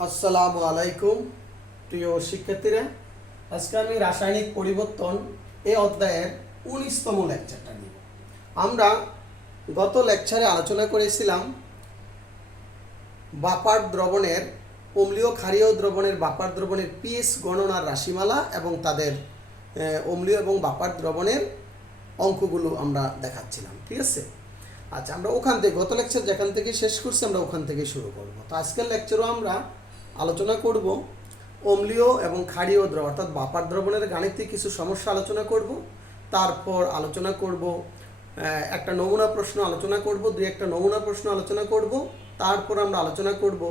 আসসালামু আলাইকুম প্রিয় শিক্ষার্থীরা। আজকে আমি রাসায়নিক পরিবর্তন এই অধ্যায়ের 19তম লেকচারটা নিব। আমরা গত লেকচারে আলোচনা করেছিলাম বাপার দ্রবণের অম্লীয় ক্ষারীয় দ্রবণের বাপার দ্রবণের পিএইচ গণনার রাশিমালা এবং তাদের অম্লীয় এবং বাপার দ্রবণের অঙ্কগুলো আমরা দেখাচ্ছিলাম। ঠিক আছে, আচ্ছা, আমরা ওখান থেকে গত লেকচার যেখান থেকে শেষ করছি আমরা ওখান থেকে শুরু করব। তো আজকের লেকচারও আমরা আলোচনা করব অম্লীয় এবং ক্ষারীয় দ্রবণ অর্থাৎ বাপার দ্রবণের গাণিতিক কিছু সমস্যা আলোচনা করব। তারপর আলোচনা করব একটা নমুনা প্রশ্ন আলোচনা করব, দুই একটা নমুনা প্রশ্ন আলোচনা করব। তারপর আমরা আলোচনা করব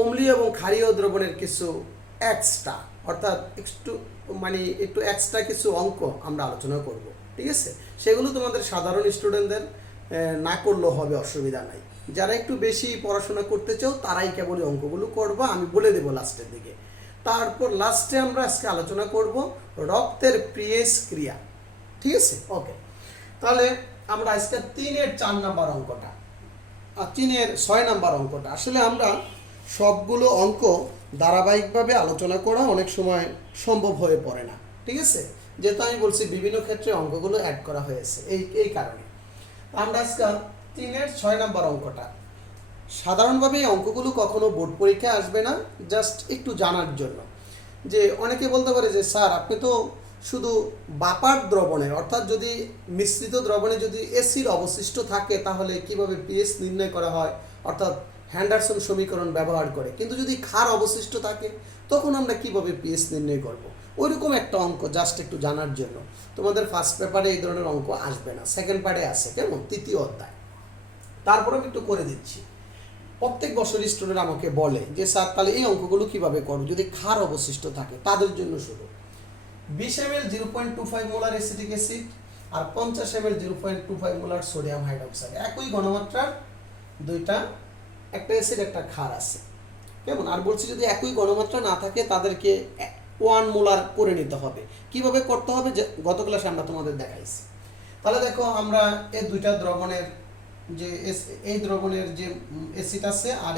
অম্লীয় এবং ক্ষারীয় দ্রবণের কিছু এক্সট্রা অর্থাৎ একটু এক্সট্রা কিছু অঙ্ক আমরা আলোচনা করব। ঠিক আছে, সেগুলো তোমাদের সাধারণ স্টুডেন্টদের না করলেও হবে, অসুবিধা নাই। যারা একটু বেশি পড়াশোনা করতে চাও তারাই কেবল অঙ্কগুলো করবো, আমি বলে দেবো লাস্টের দিকে। তারপর লাস্টে আমরা আজকে আলোচনা করব রক্তের পিএইচ ক্রিয়া। ঠিক আছে, ওকে। তাহলে আমরা আজকে 3-এর 4 নাম্বার অঙ্কটা আর 3-এর 6 নাম্বার অঙ্কটা, আসলে আমরা সবগুলো অঙ্ক ধারাবাহিকভাবে আলোচনা করা অনেক সময় সম্ভব হয়ে পড়ে না। ঠিক আছে, যেহেতু আমি বলছি বিভিন্ন ক্ষেত্রে অঙ্কগুলো অ্যাড করা হয়েছে এই কারণে। আমরা আজকে 3-এর 6 নাম্বার অঙ্কটা, সাধারণভাবে এই অঙ্কগুলো কখনো বোর্ড পরীক্ষায় আসবে না, জাস্ট একটু জানার জন্য। যে অনেকে বলতে পারে যে স্যার আপনি তো শুধু বাপার দ্রবণের অর্থাৎ যদি মিশ্রিত দ্রবণে যদি অ্যাসিড অবশিষ্ট থাকে তাহলে কিভাবে পিএইচ নির্ণয় করা হয় অর্থাৎ হ্যান্ডারসন সমীকরণ ব্যবহার করে, কিন্তু যদি ক্ষার অবশিষ্ট থাকে তখন আমরা কিভাবে পিএইচ নির্ণয় করব। ওইরকম একটা অঙ্ক জাস্ট একটু জানার জন্য। তোমাদের ফার্স্ট পেপারে এই ধরনের অঙ্ক আসবে না, সেকেন্ড পার্টে আসে, কেমন 3য় অধ্যায়। তারপরে আমি একটু করে দিচ্ছি। প্রত্যেক বছর স্টুডেন্ট আমাকে বলে যে স্যার তাহলে এই অঙ্কগুলো কিভাবে করবো যদি ক্ষার অবশিষ্ট থাকে। তাদের জন্য শুধু 20 ml 0.25 মোলার অ্যাসিটিক অ্যাসিড আর 50 ml 0.25 মোলার সোডিয়াম হাইড্রোক্সাইড, একই ঘনমাত্রার দুইটা, একটা অ্যাসিড একটা ক্ষার আছে, কেমন। আর বলছি যদি একই ঘনমাত্রা না থাকে তাদেরকে 1 মোলার করে নিতে হবে। কিভাবে করতে হবে যে গত ক্লাসে আমরা তোমাদের দেখাইছি। তাহলে দেখো আমরা এই দুইটা দ্রবণের যে এই দ্রবণের যে অ্যাসিড আছে আর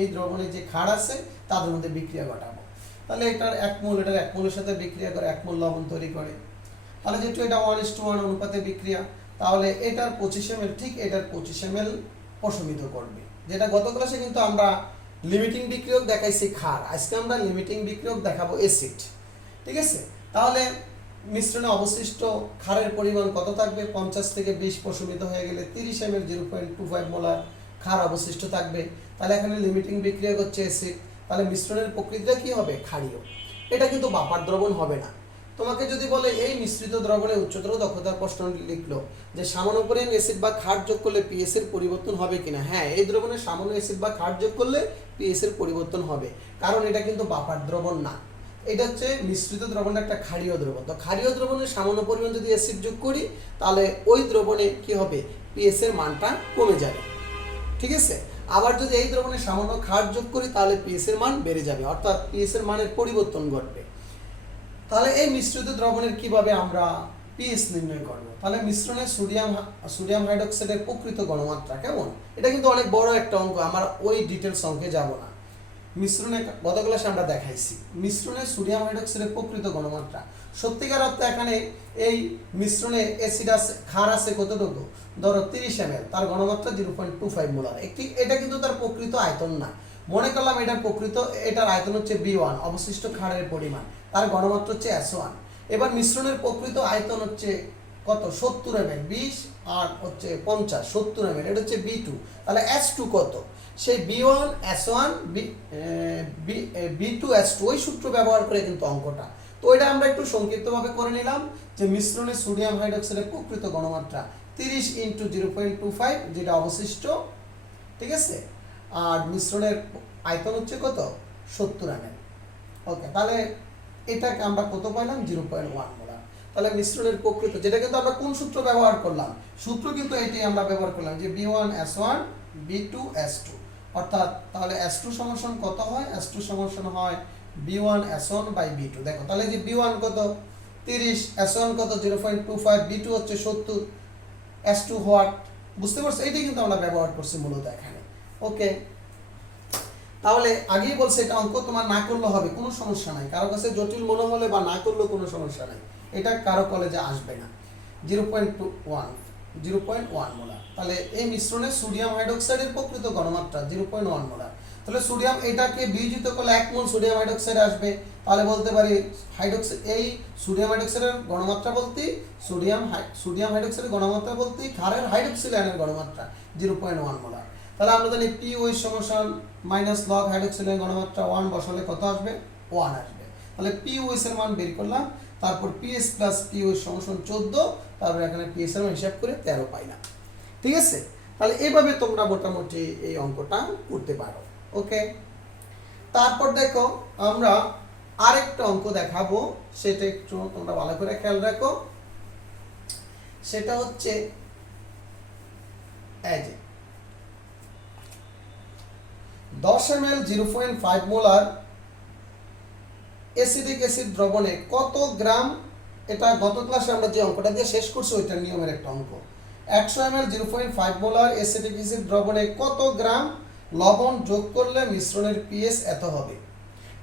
এই দ্রবণের যে ক্ষার আছে তাদের মধ্যে বিক্রিয়া ঘটাবো। তাহলে এটার 1 মোল এটার 1 মোলের সাথে বিক্রিয়া করে 1 মোল লবণ তৈরি করে। তাহলে যেহেতু এটা 1:1 অনুপাতে বিক্রিয়া, তাহলে এটার 25 ml ঠিক এটার 25 ml প্রশমিত করবে। যেটা গত ক্লাসে কিন্তু আমরা লিমিটিং বিক্রিয়ক দেখাইছি ক্ষার, আজকে আমরা লিমিটিং বিক্রিয়ক দেখাবো অ্যাসিড। ঠিক আছে, তাহলে মিশ্রণে অবশিষ্ট ক্ষারের পরিমাণ কত থাকবে? 50 থেকে 20 প্রশমিত হয়ে গেলে 30 ml 0.25 মোলার ক্ষার অবশিষ্ট থাকবে। তাহলে এখানে লিমিটিং বিক্রিয়া হচ্ছে অ্যাসিড, তাহলে মিশ্রণের প্রকৃতিটা কি হবে? ক্ষারীয়। এটা কিন্তু বাপার দ্রবণ হবে না। তোমাকে যদি বলে এই মিশ্রিত দ্রবণে উচ্চতর দক্ষতার প্রশ্ন লিখলো যে সামান্য পরিমাণ অ্যাসিড বা ক্ষার যোগ করলে পিএইচ এর পরিবর্তন হবে কিনা, হ্যাঁ এই দ্রবণে সামান্য অ্যাসিড বা ক্ষার যোগ করলে পিএইচ এর পরিবর্তন হবে, কারণ এটা কিন্তু বাপার দ্রবণ না। এটা হচ্ছে মিশ্রিত দ্রবণের একটা ক্ষারীয় দ্রবণ। তো ক্ষারীয় দ্রবণে সামান্য পরিমাণ যদি অ্যাসিড যোগ করি তাহলে ওই দ্রবণে কি হবে? পিএইচ এর মানটা কমে যাবে। ঠিক আছে, আবার যদি এই দ্রবণে সামান্য ক্ষার যোগ করি তাহলে পিএইচ এর মান বেড়ে যাবে, অর্থাৎ পিএইচ এর মানের পরিবর্তন ঘটবে। তাহলে এই মিশ্রিত দ্রবণের কিভাবে আমরা পিএইচ নির্ণয় করব? তাহলে মিশ্রণে সোডিয়াম হাইড্রোক্সাইডের প্রকৃত ঘনমাত্রা, কেমন। এটা কিন্তু অনেক বড় একটা অঙ্ক, আমার ওই ডিটেলস অঙ্কে যাব না। মিশ্রণে গত ক্লাসে আমরা দেখাইছি মিশ্রণে সোডিয়াম হাইড্রোক্সাইডের প্রকৃত ঘনমাত্রা। সত্যিকার অর্থে এখানে এই মিশ্রণে অ্যাসিড আছে, ক্ষার আছে কতটুকু? ধরো 30 ml, তার ঘনমাত্রা 0.25 মোলার। এটা কিন্তু তার প্রকৃত আয়তন না। মনে করলাম এটার প্রকৃত এটার আয়তন হচ্ছে B1, অবশিষ্ট ক্ষারের পরিমাণ, তার ঘনমাত্রা হচ্ছে S1। এবার মিশ্রণের প্রকৃত আয়তন হচ্ছে কত? 70 ml, 20 আর হচ্ছে 50, 70 ml, এটা হচ্ছে B2। তাহলে S2 কত? সেই B1 S1 B2 S2, ওই সূত্র ব্যবহার করে কিন্তু অঙ্কটা। তো এটা আমরা একটু সংক্ষিপ্তভাবে করে নিলাম যে মিশ্রণে সোডিয়াম হাইড্রোক্সাইডের প্রকৃত ঘনমাত্রা 30 × 0.25, যেটা অবশিষ্ট। ঠিক আছে, আর মিশ্রণের আয়তন হচ্ছে কত? 70 ml। ওকে, তাহলে এটাকে আমরা কত পাইলাম? 0.1 মোলার। তাহলে মিশ্রণের প্রকৃত, যেটা কিন্তু আমরা কোন সূত্র ব্যবহার করলাম? সূত্র কিন্তু এটাই আমরা ব্যবহার করলাম যে B1 S1 B2 S2, অর্থাৎ তাহলে S2 সমান কত হয়? S2 সমান হয় B1 S1 বাই B2। দেখো তাহলে যে B1 কত? 30, S1 কত? 0.25, B2 হচ্ছে 70, S2 হোয়াট? বুঝতে পারছো? এটাই কিন্তু আমরা ব্যবহার করছি মূলত এখানে। ওকে, তাহলে আগেই বলছে এটা অঙ্ক তোমার না করলে হবে, কোনো সমস্যা নাই, কারো কাছে জটিল মনে হলে বা না করলেও কোনো সমস্যা নাই, এটা কারো কলেজে আসবে না। 0.1 মোলার। তাহলে এই মিশ্রণে সোডিয়াম হাইড্রোক্সাইডের প্রকৃত ঘনমাত্রা 0.1 মোলার। তাহলে সোডিয়াম এটাকে বিয়োজিত করলে 1 মোল সোডিয়াম হাইড্রোক্সাইড আসবে। তাহলে বলতে পারি হাইড্রোক্সাইড, এই সোডিয়াম হাইড্রোক্সাইডের ঘনমাত্রা বলতে সোডিয়াম হাইড্রোক্সাইডের ঘনমাত্রা বলতে ক্ষারের হাইড্রোক্সিল আয়নের ঘনমাত্রা 0.1 মোলার। তাহলে আমরা জানি POH সমান মাইনাস লগ হাইড্রোক্সিল আয়নের ঘনমাত্রা 1 বসালে কত আসবে? 1 আসবে। তাহলে POH এর মান বের করলাম, তারপর PS প্লাস POH সমান 14, তারপর এখানে PS এর মান হিসাব করে 13 পাইলাম। ঠিক আছে? তাহলে এইভাবে তোমরা মোটামুটি এই অঙ্কটা করতে পারো। ওকে, তারপর দেখো আমরা আরেকটা অঙ্ক দেখাবো, সেটা একটু তোমরা ভালো করে খেয়াল রাখো। সেটা হচ্ছে এই যে 10 ml 0.5 মোলার অ্যাসিডিক অ্যাসিড দ্রবণে কত গ্রাম, এটা গত ক্লাসে আমরা যে অঙ্কটা দিয়ে শেষ করছি ওইটার নিয়মের একটা অঙ্ক। 100 ml 0.5 মোলার অ্যাসিডিক অ্যাসিড দ্রবণে কত গ্রাম লবণ যোগ করলে মিশ্রণের পিএইচ এত হবে।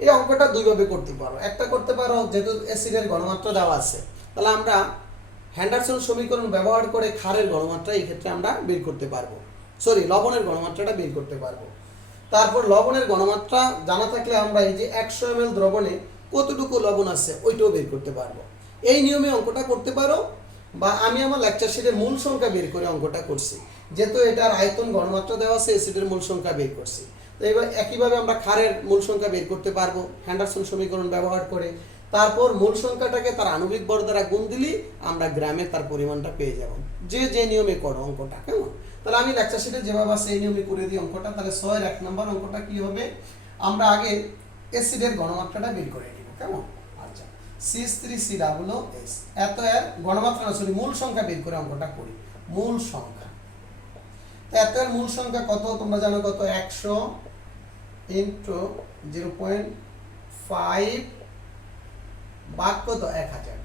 এই অঙ্কটা দুইভাবে করতে পারো। একটা করতে পারো, যেহেতু অ্যাসিডের ঘনমাত্রা দেওয়া আছে, তাহলে আমরা হ্যান্ডারসন সমীকরণ ব্যবহার করে ক্ষারের ঘনমাত্রা এই ক্ষেত্রে আমরা বের করতে পারবো, লবণের ঘনমাত্রাটা বের করতে পারবো। তারপর লবণের ঘনমাত্রা জানা থাকলে আমরা এই যে 100 ml দ্রবণে কতটুকু লবণ আছে ওইটাও বের করতে পারবো। এই নিয়মে অঙ্কটা করতে পারো, বা আমি আমার লেকচার শিটে মূল সংখ্যা বের করে অঙ্কটা করছি, যেহেতু এটার আয়তন ঘনমাত্রা দেওয়া আছে, অ্যাসিডের মূল সংখ্যা বের করছি। তো এবার একইভাবে আমরা ক্ষারের মূল সংখ্যা বের করতে পারবো হ্যান্ডারসন সমীকরণ ব্যবহার করে। তারপর মূল সংখ্যাটাকে তার আণবিক ভর দ্বারা গুণ দিলে আমরা গ্রামে তার পরিমাণটা পেয়ে যাব, যে নিয়মে করো অঙ্কটা। কেমন? তাহলে আমি লেকচার শিটে যেভাবে আছে এই নিয়মে করে দিই অঙ্কটা। তাহলে 6-1 নম্বর অঙ্কটা কি হবে, আমরা আগে অ্যাসিডের ঘনমাত্রাটা বের করে নিব। কেমন? আচ্ছা, CH3COOS এত এর ঘনমাত্রা না, মূল সংখ্যা বের করে অঙ্কটা করি। মূল সংখ্যা, তো এত এর মূল সংখ্যা কত তোমরা জানো কত? 100 ইনটু 0.5 ভাগ কত? 1000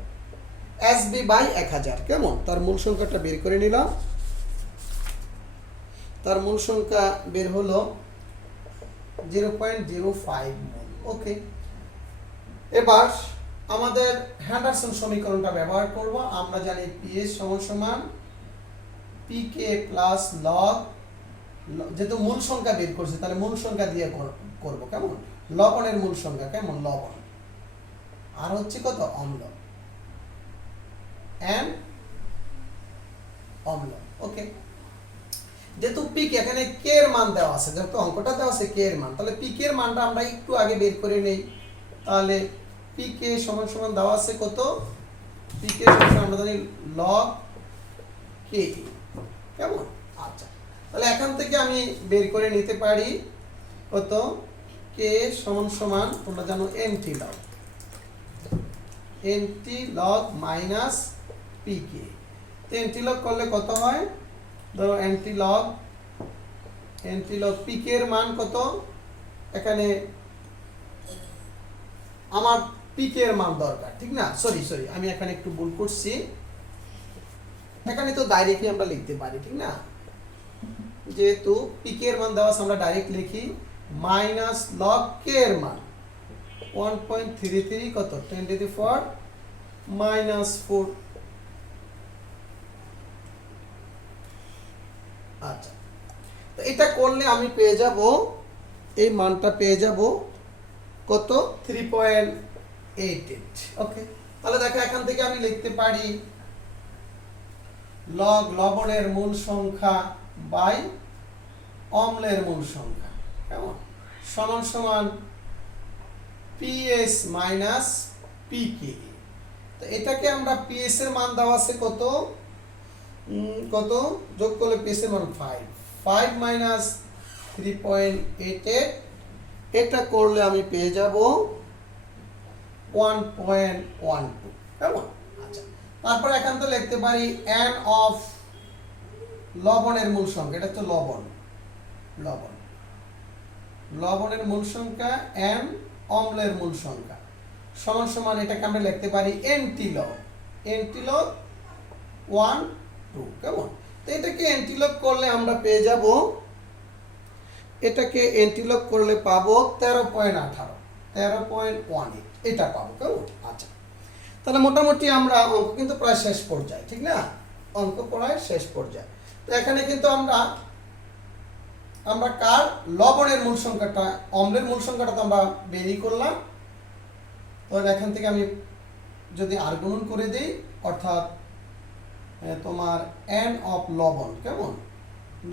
SB বাই 1000। কেমন? তার মূল সংখ্যাটা বের করে নিলাম। তার মূল সংখ্যা বের হলো 0.05 মোল। ওকে, এবার আমাদের হ্যান্ডারসন সমীকরণটা ব্যবহার করব। আমরা জানি পিএইচ সমান PK প্লাস লগ, যেহেতু মূল সংখ্যা বের করছে তাহলে মূল সংখ্যা দিয়ে করব। কেমন? লবণের মূল সংখ্যা, কেমন? লবণ, আর হচ্ছে কত? অম্ল, অম্ল। ওকে, যেহেতু পিক এখানে কে এর মান দেওয়া আছে, যেহেতু অঙ্কটা দেওয়া আছে কে এর মান, তাহলে পিক এর মানটা আমরা একটু আগে বের করে নেই। তাহলে পিকে সমান দেওয়া আছে কত? পিকে সমান আমরা জানি লগ কে। কেমন? আচ্ছা, তাহলে এখান থেকে আমি বের করে নিতে পারি কত? কে সমান তোমরা জানো এনটি লগ মাইনাস পিকে। তো এনটি লগ করলে কত হয়? ধরো এনটি লগ পিকে এর মান কত? এখানে আমার পিকে এর মান দরকার, ঠিক না? সরি আমি এখানে একটু ভুল করছি, এখানে তো ডাইরেক্টলি আমরা লিখতে পারি, ঠিক না? যেহেতু পিকে এর মান দেওয়া আছে আমরা ডাইরেক্ট লিখি, মাইনাস লগ কে এর মান 1.33 কত? 10⁻⁴ -4। আচ্ছা, তো এটা করলে আমি পেয়ে যাব, এই মানটা পেয়ে যাব কত? 3.88। ওকে, তাহলে দেখো এখান থেকে আমি লিখতে পারি লগ লবণের মূল সংখ্যা বাই অম্লের মূল সংখ্যা। কেমন? সমান পিএস মাইনাস পিকে। তো এটাকে আমরা পিএস এর মান দেওয়া আছে কত? যোগ করলে পিএস এর মান 5 মাইনাস 3.88, এটা করলে আমি পেয়ে যাব 1.12। কেমন? আচ্ছা, তারপর এখান থেকে লিখতে পারি n অফ লবণের মূল সংখ্যা, এটা হচ্ছে লবণের মূল সংখ্যা, n অম্লের মূল সংখ্যা সমান এটাকে আমরা লিখতে পারি এনটি লগ 1 2। কেমন? তো এটাকে এনটি লগ করলে আমরা পেয়ে যাব এটাকে এন্টিলগ করলে পাবো 13.18, 13.18 এটা পাবো। কেমন? আচ্ছা, তাহলে মোটামুটি আমরা অঙ্ক কিন্তু প্রায় শেষ পর্যায়ে, ঠিক না? অঙ্ক প্রায় শেষ পর্যায়ে। তো এখানে কিন্তু আমরা কার লবণের মূল সংখ্যাটা, অম্লের মূল সংখ্যাটা তো আমরা বেরিয়ে করলাম। তাহলে এখান থেকে আমি যদি আর গুণন করে দিই, অর্থাৎ তোমার n অফ লবণ, কেমন,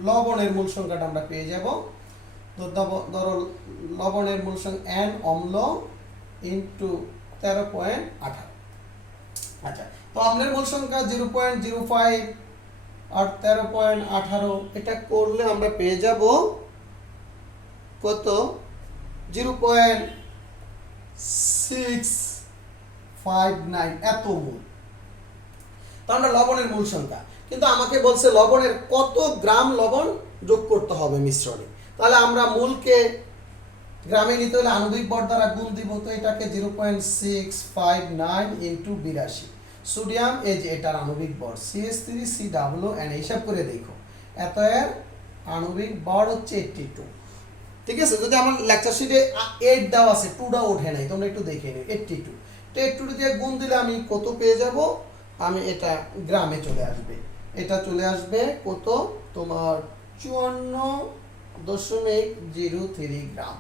লবণের মূল সংখ্যাটা আমরা পেয়ে যাব। ধরো লবণের মূল সংখ্যা n অম্ল ইন্টু 13.18। আচ্ছা, তো অম্লের মূল সংখ্যা 0.05 আর 13.18, এটা করলে আমরা পেয়ে যাব কত? 0.659 এত মূল। তো আমরা লবণের মূল সংখ্যা, কিন্তু আমাকে বলছে লবণের কত গ্রাম লবণ যোগ করতে হবে মিশ্রণে। তাহলে আমরা মূলকে গ্রামে নিতে হলে আণবিক ভর দ্বারা গুণ দিব। তো এটাকে 0.659 ইন্টু 82। সোডিয়াম, এই যে এটার আণবিক ভর CH3COO, হিসাব করে দেখো, এত এর আণবিক ভর হচ্ছে 82। ঠিক আছে, যদি আমার লেকচার শিটে 8 দেওয়া আছে, 2টা ওঠে নাই, তোমরা একটু দেখে নিও। 82, তো 82 দিয়ে গুণ দিলে আমি কত পেয়ে যাব? আমি এটা গ্রামে চলে আসবে, এটা চলে আসবে কত? তোমার 54.03 গ্রাম।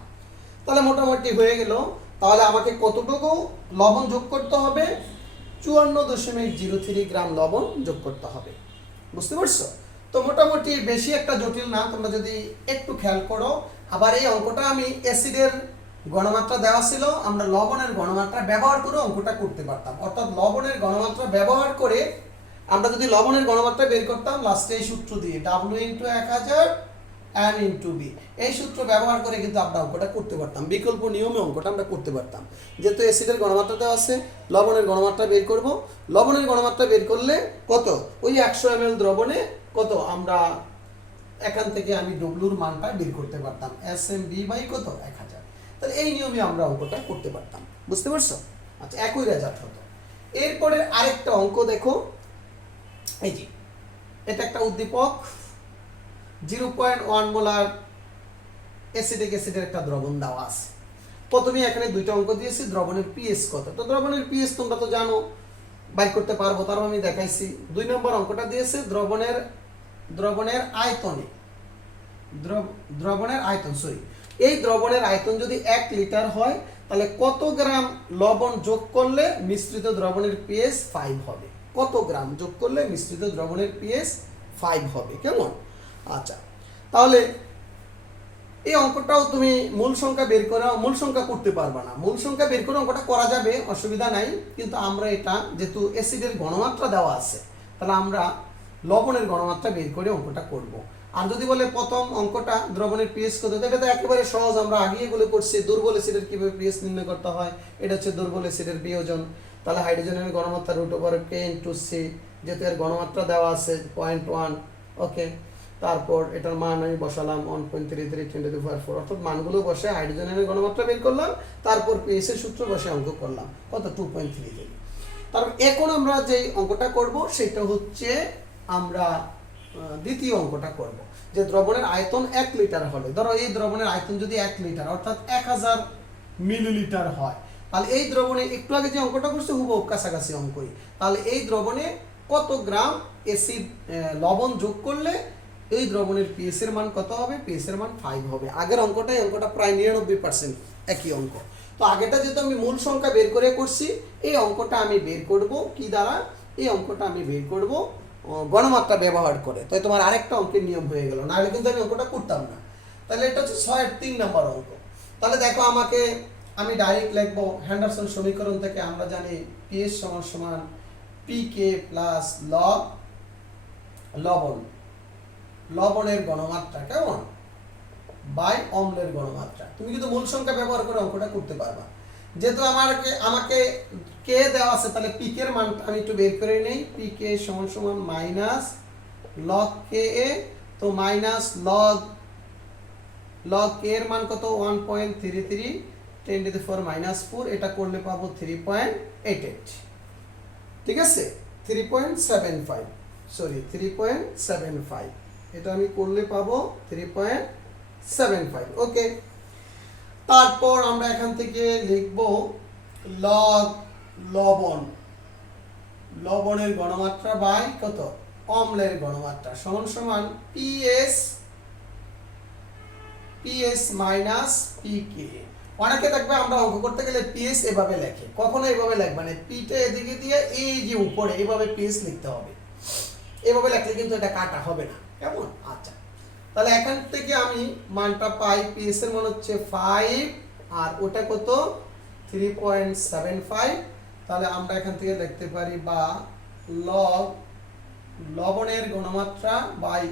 তাহলে মোটামুটি হয়ে গেল। তাহলে আমাকে কতটুকু লবণ যোগ করতে হবে? 54.03 গ্রাম লবণ যোগ করতে হবে। বুঝতে পারছো? তো মোটামুটি বেশি একটা জটিল না, তোমরা যদি একটু খেয়াল করো। আবার এই অঙ্কটা আমি অ্যাসিডের গণমাত্রা দেওয়া ছিল, আমরা লবণের গণমাত্রা ব্যবহার করে অঙ্কটা করতে পারতাম। অর্থাৎ লবণের গণমাত্রা ব্যবহার করে আমরা যদি লবণের গণমাত্রা বের করতাম লাস্টে এই সূত্র দিয়ে, W ইন্টু 1000 n ইন্টু বি, এই সূত্র ব্যবহার করে কিন্তু আমরা অঙ্কটা করতে পারতাম। বিকল্প নিয়মে অঙ্কটা আমরা করতে পারতাম। যেহেতু অ্যাসিডের গণমাত্রা দেওয়া আছে, লবণের গণমাত্রা বের করব। লবণের গণমাত্রা বের করলে কত? ওই 100 ml দ্রবণে কত আমরা এখান থেকে আমি ডব্লুর মানটা বের করতে পারতাম, SMB বাই কত? 1000। তাহলে এই নিয়মে আমরা অঙ্কটা করতে পারতাম। বুঝতে পারছো? আচ্ছা, একই রেজাল্ট হতো। এরপরে আরেকটা অঙ্ক দেখো, এই যে এটা একটা উদ্দীপক, 0.1 মোলার অ্যাসিডিক অ্যাসিডের একটা দ্রবণ দেওয়া আছে। প্রথমে এখানে দুইটা অঙ্ক দিয়েছি, দ্রবণের পিএইচ কত। তো দ্রবণের পিএইচ তোমরা তো জানো, বাইর করতে পারবো, তার আমি দেখাইছি। 2 নম্বর অঙ্কটা দিয়েছে দ্রবণের আয়তনে, দ্রবণের আয়তন, সরি, এই দ্রবণের আয়তন যদি 1 লিটার হয়, তাহলে কত গ্রাম লবণ যোগ করলে মিশ্রিত দ্রবণের পিএইচ 5 হবে? কত গ্রাম যোগ করলে মিশ্রিত দ্রবণের পিএইচ 5 হবে? কেমন? আচ্ছা, তাহলে এই অঙ্কটাও তুমি মূল সংখ্যা বের করে, মূল সংখ্যা করতে পারবা না, মূল সংখ্যা বের করে অঙ্কটা করা যাবে, অসুবিধা নাই। কিন্তু আমরা এটা যেহেতু অ্যাসিডের গণমাত্রা দেওয়া আছে, তাহলে আমরা লবণের গণমাত্রা বের করে অঙ্কটা করব। আর যদি বলে প্রথম অঙ্কটা দ্রবণের পিএইচ কত, এটা তো একেবারে সহজ, আমরা আগে এগুলো করছি। দুর্বল অ্যাসিডের কিভাবে পিএইচ নির্ণয় করতে হয়, এটা হচ্ছে দুর্বল অ্যাসিডের বিয়োজন। তাহলে হাইড্রোজেনের গণমাত্রা √K × C, যেহেতু এর গণমাত্রা দেওয়া আছে 0.1, ওকে। তারপর এটার মান আমি বসালাম 1.33 × 10⁴, অর্থাৎ মানগুলো বসে হাইড্রোজেনের গণমাত্রা বের করলাম, তারপর পিএইচ এর সূত্র বসে অঙ্ক করলাম, কত? 2.33। তারপর এখন আমরা যে অঙ্কটা করব সেটা হচ্ছে আমরা দ্বিতীয় অঙ্কটা করব, যে দ্রবণের আয়তন 1 লিটার হলে, ধরো এই দ্রবণের আয়তন যদি 1 লিটার অর্থাৎ 1000 মিলিলিটার হয়, তাহলে এই দ্রবণে, একটু আগে যে অঙ্কটা করছে হুবহু কাছাকাছি অঙ্কই, তাহলে এই দ্রবণে কত গ্রাম অ্যাসিড লবণ যোগ করলে এই দ্রবণের পিএইচ এর মান কত হবে? পিএইচ এর মান 5 হবে। আগের অঙ্কটাই, অঙ্কটা প্রায় 99% একই অঙ্ক। তো আগেটা যেহেতু আমি মূল সংখ্যা বের করে করছি, এই অঙ্কটা আমি বের করব কি দ্বারা? এই অঙ্কটা আমি বের করব গণমাত্রা ব্যবহার করে। তাই তোমার আরেকটা অঙ্কের নিয়ম হয়ে গেল, নাহলে কিন্তু আমি অঙ্কটা করতাম না। তাহলে এটা হচ্ছে 6 এর 3 নম্বর অঙ্ক। তাহলে দেখো, আমি ডাইরেক্ট লিখবো হ্যান্ডারসন সমীকরণ থেকে। আমরা জানি পিএইচ সমান PK প্লাস লবণের গণমাত্রা, কেমন, বাই অম্লের গণমাত্রা। তুমি কিন্তু মূল সংখ্যা ব্যবহার করে অঙ্কটা করতে পারবা। যেহেতু আমাকে কে দেওয়া আছে, তাহলে পিকে এর মানটা আমি একটু বের করে নেই। পিকে সমান মাইনাস লগ কে এ, তো মাইনাস লগ কে এর মান কত? 1.33 × 10⁻⁴, এটা করলে পাবো 3.88। ঠিক আছে, 3.75, এটা আমি করলে পাবো 3.75। 75। ওকে, তারপর আমরা এখান থেকে লিখব লগ লবণ, লবণের গণমাত্রা বাই কত, অম্লের গণমাত্রা সমান সমান পিএস মাইনাস পিকে। অনেকে দেখবে আমরা অঙ্ক করতে গেলে পিএস এভাবে লেখে, কখনো এভাবে লিখবে না, পিটা এদিকে দিয়ে এই যে উপরে এইভাবে পিএস লিখতে হবে, এভাবে লিখলে কিন্তু এটা কাটা হবে না, কেমন? আচ্ছা, তাহলে এখান থেকে আমি মানটা পাই, পিএস এর মান হচ্ছে 5 আর ওটা কত 3.75। তাহলে আমরা এখান থেকে লিখতে পারি বা লগ লবণের গণমাত্রা বাই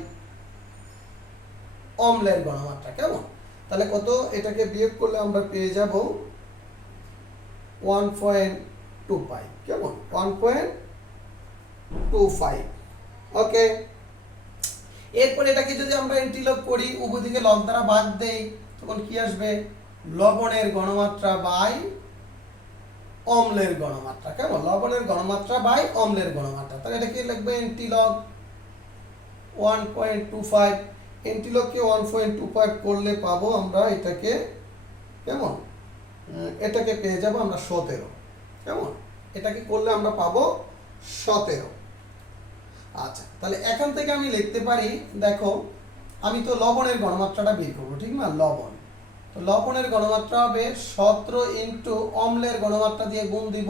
অম্লের গণমাত্রা, কেমন? তাহলে কত, এটাকে বিয়োগ করলে আমরা পেয়ে যাব 1.25, কেমন? 1.25। ওকে, এরপর এটাকে যদি আমরা ইন্টিলগ করি, উভয় দিকে লগ দ্বারা ভাগ দেই, তখন কি আসবে, লবণের গণমাত্রা বাই অম্লের গণমাত্রা, কেমন? লবণের গণমাত্রা বাই অম্লের গণমাত্রা। তাহলে এটাকে লিখবে ইন্টিলগ 1.25, ইন্টিলগকে 1.25 করলে পাবো আমরা এটাকে, কেমন? এটাকে পেয়ে যাব আমরা 17, কেমন? এটাকে করলে আমরা পাবো 17। আচ্ছা, তাহলে এখান থেকে আমি লিখতে পারি, দেখো আমি তো লবণের গণমাত্রাটা বের করবো, ঠিক না? লবণ, তো লবণের গণমাত্রা হবে 17 ইন্টু অম্লের গণমাত্রা দিয়ে গুণ দিব,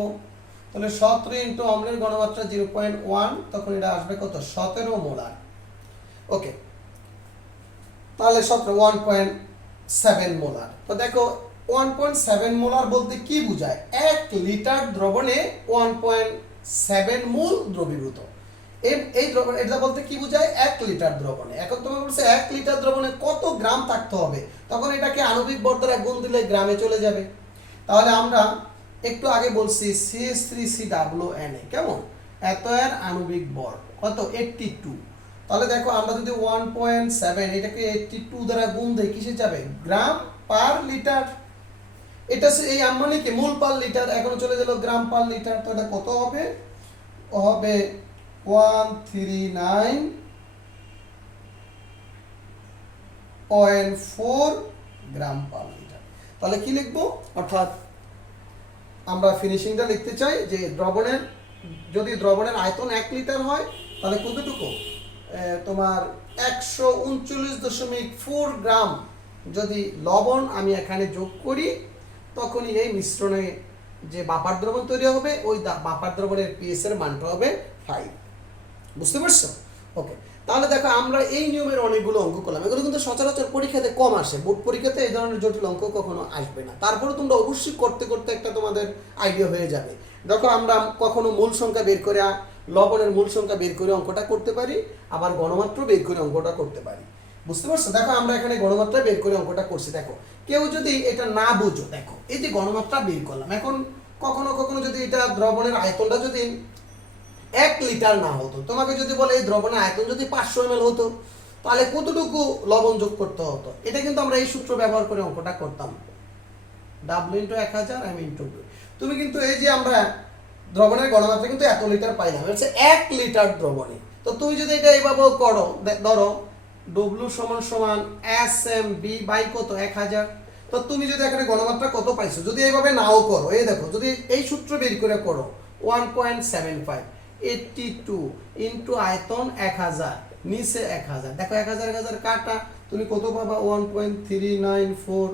তাহলে 17 ইন্টু অম্লের গণমাত্রা 0.1, তখন এটা আসবে কত, 17 মোলার। ওকে, তাহলে 1.7 মোলার। তো দেখো 1.7 মোলার বলতে কি বোঝায়, 1 লিটার দ্রবণে 1.7 মোল দ্রবীভূত। এই দ্রবণ, এটা বলতে কি বোঝায়, 1 লিটার দ্রবণে। এখন তোমাকে বলছে 1 লিটার দ্রবণে কত গ্রাম থাকতে হবে, তখন এটাকে আণবিক ভর দ্বারা গুণ দিলে গ্রামে চলে যাবে। তাহলে আমরা একটু আগে বলছি CH3COONA, কেমন? এত এর আণবিক ভর কত, 82। তাহলে দেখো আমরা যদি 1.7 এটাকে 82 দ্বারা গুণ দেই, কিসে যাবে, গ্রাম পার লিটার। এটা এই মানে কি মোল পার লিটার, এখন চলে গেল গ্রাম পার লিটার। তো এটা কত হবে, হবে 139.4 গ্রাম পার লিটার। তাহলে কি লিখবো, অর্থাৎ আমরা ফিনিশিংটা লিখতে চাই যে দ্রবণের, যদি দ্রবণের আয়তন 1 লিটার হয় তাহলে কতটুকু, তোমার 139.4 গ্রাম যদি লবণ আমি এখানে যোগ করি, তখনই এই মিশ্রণে যে বাপার দ্রবণ তৈরি হবে, ওই বাপার দ্রবণের পিএস এর মানটা হবে 5। বুঝতে পারছো? ওকে, তাহলে দেখো আমরা এই নিয়মের অনেকগুলো অঙ্ক করলাম, এগুলো কিন্তু সচরাচর পরীক্ষাতে কম আসে, বোর্ড পরীক্ষাতে এই ধরনের জটিল অঙ্ক কখনো আসবে না। তারপরে তোমরা অবশ্যই করতে করতে একটা তোমাদের আইডিয়া হয়ে যাবে। দেখো আমরা কখনো মূল সংখ্যা বের করে, লবণের মূল সংখ্যা বের করে অঙ্কটা করতে পারি, আবার গণমাত্রা বের করে অঙ্কটা করতে পারি। বুঝতে পারছো? দেখো আমরা এখানে গণমাত্রা বের করে অঙ্কটা করছি। দেখো কেউ যদি এটা না বুঝো, দেখো এই যে গণমাত্রা বের করলাম, এখন কখনো কখনো যদি এটা দ্রবণের আয়তনটা যদি 1 লিটার না হতো, তোমাকে যদি বলে এই দ্রবণের আয়তন যদি 500 ml হতো, তাহলে কতটুকু লবণ যোগ করতে হতো, এটা কিন্তু আমরা এই সূত্র ব্যবহার করে অঙ্কটা করতাম, W × 1000 M × 2। তুমি কিন্তু এই যে আমরা দ্রবণের গণমাত্রা কিন্তু এত লিটার পাইলাম, হচ্ছে 1 লিটার দ্রবণে। তো তুমি যদি এটা এইভাবে করো, ধরো W = SMB বাই কত, 1000। তো তুমি যদি এখানে গণমাত্রা কত পাইছো, যদি এইভাবে নাও করো, এই দেখো যদি এই সূত্র বের করে করো 1.75, 82 ইন্টু আয়তন 1000, নিচে 1000, দেখো 1000 1000 কাটা, তুমি কত পাবা, 1.394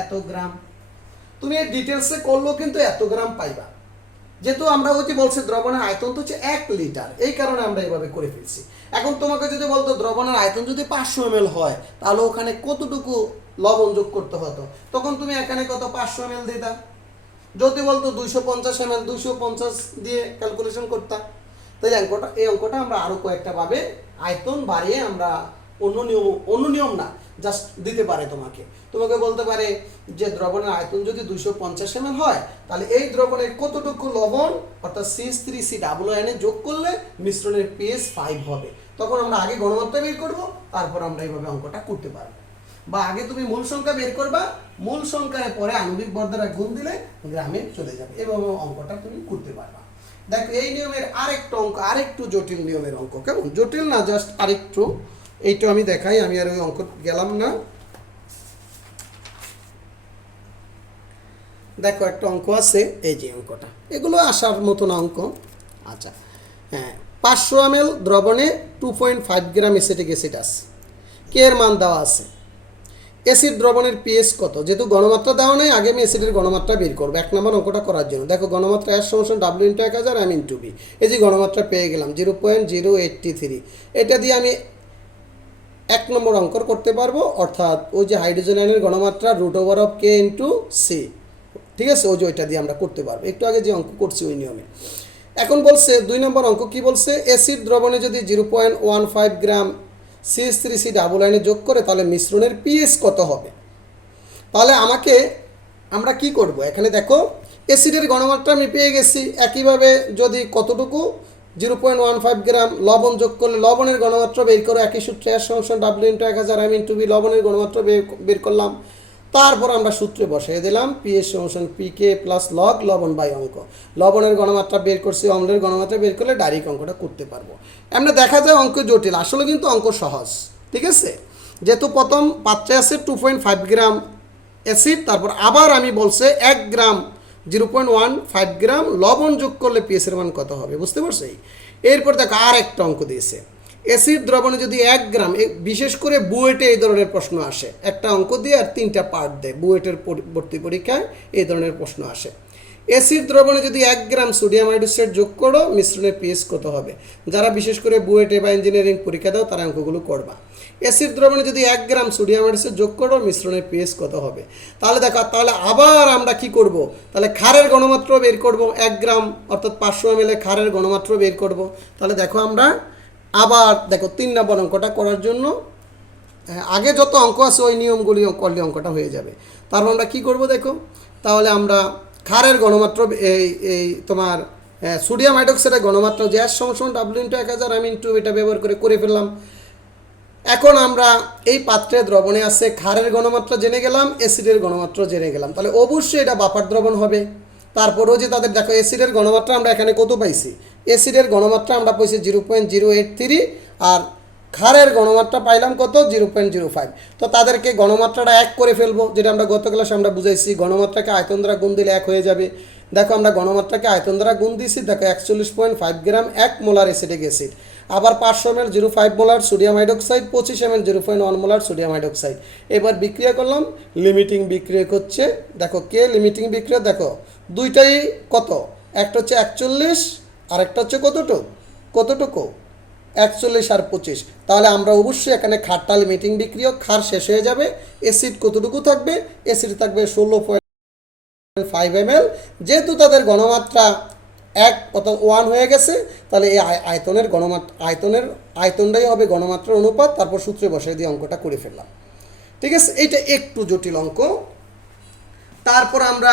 এত গ্রাম। তুমি এই ডিটেলসে করলেও কিন্তু এত গ্রাম পাইবা, যেহেতু আমরা ওই যে বলছি দ্রবণের আয়তন তো হচ্ছে 1 লিটার, এই কারণে আমরা এইভাবে করে ফেলছি। এখন তোমাকে যদি বলতো দ্রবণের আয়তন যদি 500 ml হয়, তাহলে ওখানে কতটুকু লবণ যোগ করতে হতো, তখন তুমি এখানে কত 500 ml দিতা। যদি বলতো 250 ml, 250 দিয়ে ক্যালকুলেশন করতাম। তাই এই অঙ্কটা আমরা আরো কয়েকটা ভাবে আয়তন বাড়িয়ে আমরা অন্য নিয়ম না, জাস্ট দিতে পারে তোমাকে বলতে পারে যে দ্রবণের আয়তন যদি 250 ml হয়, তাহলে এই দ্রবণের কতটুকু লবণ অর্থাৎ CH3COONA যোগ করলে মিশ্রণের পিএস 5 হবে। তখন আমরা আগে গণমাত্রা বের করব, তারপর আমরা এইভাবে অঙ্কটা করতে পারবো। বা আগে তুমি মূল সংখ্যা বের করবা, মূল সংখ্যার পরে আণবিক ভর দ্বারা গুণ দিলে গ্রামে চলে যাবে, এভাবে অঙ্কটা তুমি করতে পারবা। দেখো এই নিয়মের আরেকটা অঙ্ক, আরেকটু জটিল নিয়মের অঙ্ক, কেমন জটিল না, জাস্ট আরেকটু এইটা আমি দেখাই, আমি আর ওই অঙ্ক গেলাম না। দেখো একটা অঙ্ক আছে, এই যে অঙ্কটা, এগুলো আসার মতো না অঙ্ক। আচ্ছা হ্যাঁ, 500 ml দ্রবণে 2.5 গ্রাম এসিটিক অ্যাসিড আছে, কে এর মান দেওয়া আছে। অ্যাসিড দ্রবণের পিএস কত, যেহেতু গণমাত্রা দেওয়া নেই আগে আমি অ্যাসিডের গণমাত্রা বের করবো 1 নম্বর অঙ্কটা করার জন্য। দেখো গণমাত্রা S সমান W × 1000 M × V, এই যে গণমাত্রা পেয়ে গেলাম 0.083, এটা দিয়ে আমি 1 নম্বর অঙ্ক করতে পারবো, অর্থাৎ ওই যে হাইড্রোজেন আয়নের গণমাত্রা √K × C, ঠিক আছে, ওই যে ওইটা দিয়ে আমরা করতে পারবো, একটু আগে যে অঙ্ক করছি ওই নিয়মে। এখন বলছে 2 নম্বর অঙ্ক কি বলছে, অ্যাসিড দ্রবণে যদি 0.15 গ্রাম CH3C ডাবল আয়নে যোগ করে তাহলে মিশ্রণের পিএস কত হবে। তাহলে আমরা কি করব, এখানে দেখো অ্যাসিডের গণমাত্রা আমি পেয়ে গেছি, একইভাবে যদি কতটুকু 0.15 গ্রাম লবণ যোগ করলে লবণের গণমাত্রা বের করো, একই সূত্রে S সমান W × 1000 M × V, লবণের গণমাত্রা বের করলাম। তারপর আমরা সূত্রে বসিয়ে দিলাম পিএস সমান PK প্লাস লগ লবণ বাই অঙ্ক, লবণের গণমাত্রা বের করছি, অম্লের গণমাত্রা বের করলে ডাইরেক্ট অঙ্কটা করতে পারবো। এমনি দেখা যায় অঙ্ক জটিল, আসলে কিন্তু অঙ্ক সহজ, ঠিক আছে। যেহেতু প্রথম পাত্রে আছে 2.5 গ্রাম অ্যাসিড, তারপর আবার আমি বলছে 1 গ্রাম 0.15 গ্রাম লবণ যোগ করলে পিএস এর মান কত হবে, বুঝতে পারছো। এরপর দেখো আর একটা অঙ্ক দিয়েছে, অ্যাসিড দ্রবণে যদি 1 গ্রাম, বিশেষ করে বুয়েটে এই ধরনের প্রশ্ন আসে, একটা অঙ্ক দিয়ে আর 3টা পার্ট দেয়, বুয়েটের ভর্তি পরীক্ষায় এই ধরনের প্রশ্ন আসে। অ্যাসিড দ্রবণে যদি 1 গ্রাম সোডিয়াম হাইড্রোক্সাইড যোগ করো মিশ্রণের পিএস কত হবে। যারা বিশেষ করে বুয়েটে বা ইঞ্জিনিয়ারিং পরীক্ষা দাও তারা অঙ্কগুলো করবা। অ্যাসিড দ্রবণে যদি 1 গ্রাম সোডিয়াম হাইড্রোক্সাইড যোগ করো মিশ্রণের পিএস কত হবে। তাহলে দেখো, তাহলে আবার আমরা কি করব, তাহলে ক্ষারের গণমাত্রা বের করব, 1 গ্রাম অর্থাৎ 500 ml ক্ষারের গণমাত্রা বের করব। তাহলে দেখো আমরা আবার দেখো 3 নম্বর অঙ্কটা করার জন্য আগে যত অঙ্ক আছে ওই নিয়মগুলি করলে অঙ্কটা হয়ে যাবে। তারপর আমরা কি করব দেখো, তাহলে আমরা ক্ষারের গণমাত্রা এই তোমার সোডিয়াম হাইড্রোক্সাইডের গণমাত্রা যে S সমান W × 1000 M × এটা ব্যবহার করে ফেললাম। এখন আমরা এই পাত্রে দ্রবণে আছে ক্ষারের গণমাত্রা জেনে গেলাম, অ্যাসিডের গণমাত্রা জেনে গেলাম, তাহলে অবশ্যই এটা বাফার দ্রবণ হবে। তারপরেও যে তাদের দেখো অ্যাসিডের গণমাত্রা আমরা এখানে কত পাইছি, অ্যাসিডের গণমাত্রা আমরা পাইছি 0.083, আর ক্ষারের গণমাত্রা পাইলাম কত 0.05। তো তাদেরকে গণমাত্রাটা 1 করে ফেলবো, যেটা আমরা গত ক্লাসে আমরা বুঝাইছি, গণমাত্রাকে আয়তন দ্বারা গুণ দিলে 1 হয়ে যাবে। দেখো আমরা গণমাত্রাকে আয়তন দ্বারা গুণ দিয়েছি, দেখো 41.5 গ্রাম 1 মোলার অ্যাসিটিক অ্যাসিড, আবার 500 ml 0.5 molar sodium hydroxide, 25 ml 0.1 molar sodium hydroxide. এবার বিক্রিয়া করলাম, লিমিটিং বিক্রিয়া হচ্ছে, দেখো কে লিমিটিং বিক্রিয়া, দেখো দুইটাই কত, একটা হচ্ছে 41 আর একটা হচ্ছে কতটুকু 41 আর 25। তাহলে আমরা অবশ্যই এখানে ক্ষারটা লিমিটিং বিক্রিয়া, ক্ষার শেষ হয়ে যাবে, অ্যাসিড কতটুকু থাকবে, অ্যাসিড থাকবে 16.5 ml। যেহেতু তাদের গণমাত্রা 1 অর্থাৎ 1 হয়ে গেছে, তাহলে এই আয়তনের আয়তনটাই হবে গণমাত্রার অনুপাত। তারপর সূত্রে বসিয়ে দিয়ে অঙ্কটা করে ফেললাম, ঠিক আছে। এইটা একটু জটিল অঙ্ক। তারপর আমরা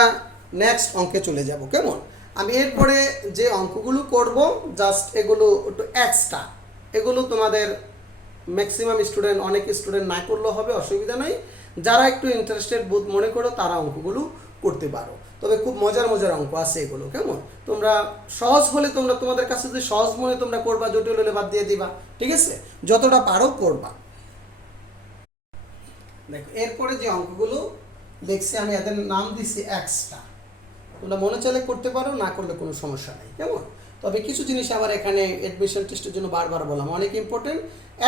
নেক্সট অঙ্কে চলে যাব, কেমন। আমি এরপরে যে অঙ্কগুলো করব জাস্ট এগুলো একটু এক্সট্রা, এগুলো তোমাদের ম্যাক্সিমাম স্টুডেন্ট, অনেক স্টুডেন্ট না করলেও হবে, অসুবিধা নেই। যারা একটু ইন্টারেস্টেড বোধ মনে করো তারা অঙ্কগুলো করতে পারো, তবে খুব মজার অঙ্ক আছে এগুলো, কেমন। তোমরা সহজ হলে তোমাদের কাছে যদি সহজ মনে তোমরা করবা, জটিল হলে বাদ দিয়ে দিবা, ঠিক আছে, যতটা পারো করবা। দেখো এরপরে যে অঙ্কগুলো লিখছি আমি এদের নাম দিচ্ছি এক্সট্রা, তোমরা মনে চাইলে করতে পারো, না করলে কোনো সমস্যা নেই, কেমন। তবে কিছু জিনিস আবার এখানে অ্যাডমিশন টেস্টের জন্য বারবার বললাম, অনেক ইম্পর্টেন্ট,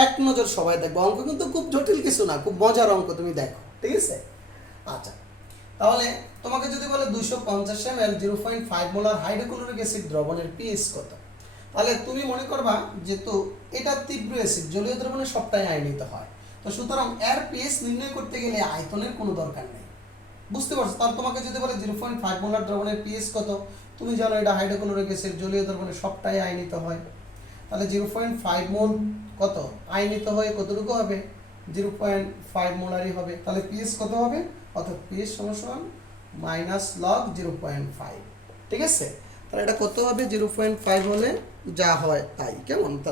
এক নজর সবাই দেখবো। অঙ্ক কিন্তু খুব জটিল কিছু না, খুব মজার অঙ্ক, তুমি দেখো, ঠিক আছে। আচ্ছা, তাহলে তোমাকে যদি বলে 250 ml 0.5 মোলার হাইড্রোক্লোরিক অ্যাসিড দ্রবণের পিএইচ কত, তাহলে তুমি মনে করবা যেহেতু এটা তীব্র অ্যাসিড, জলীয় দ্রবণে সবটাই আয়নিত হয়, তো সুতরাং এর পিএইচ নির্ণয় করতে গেলে আয়তনের কোনো দরকার নেই, বুঝতে পারছো। তাহলে তোমাকে যদি বলে 0.5 মোলার দ্রবণের পিএইচ কত, তুমি জানো এটা হাইড্রোক্লোরিক অ্যাসিড, জলীয় দ্রবণে সবটাই আয়নিত হয়, তাহলে 0.5 মোল কত আয়নিত হয়ে কতটুকু হবে, 0.5 মোলারই হবে। তাহলে পিএইচ কত হবে, অর্থাৎ পিএইচ সমান মাইনাস লগ 0.5, ঠিক আছে। তাহলে এটা কত হবে, 0.5 হলে যা হয় তাই, কেমন। তা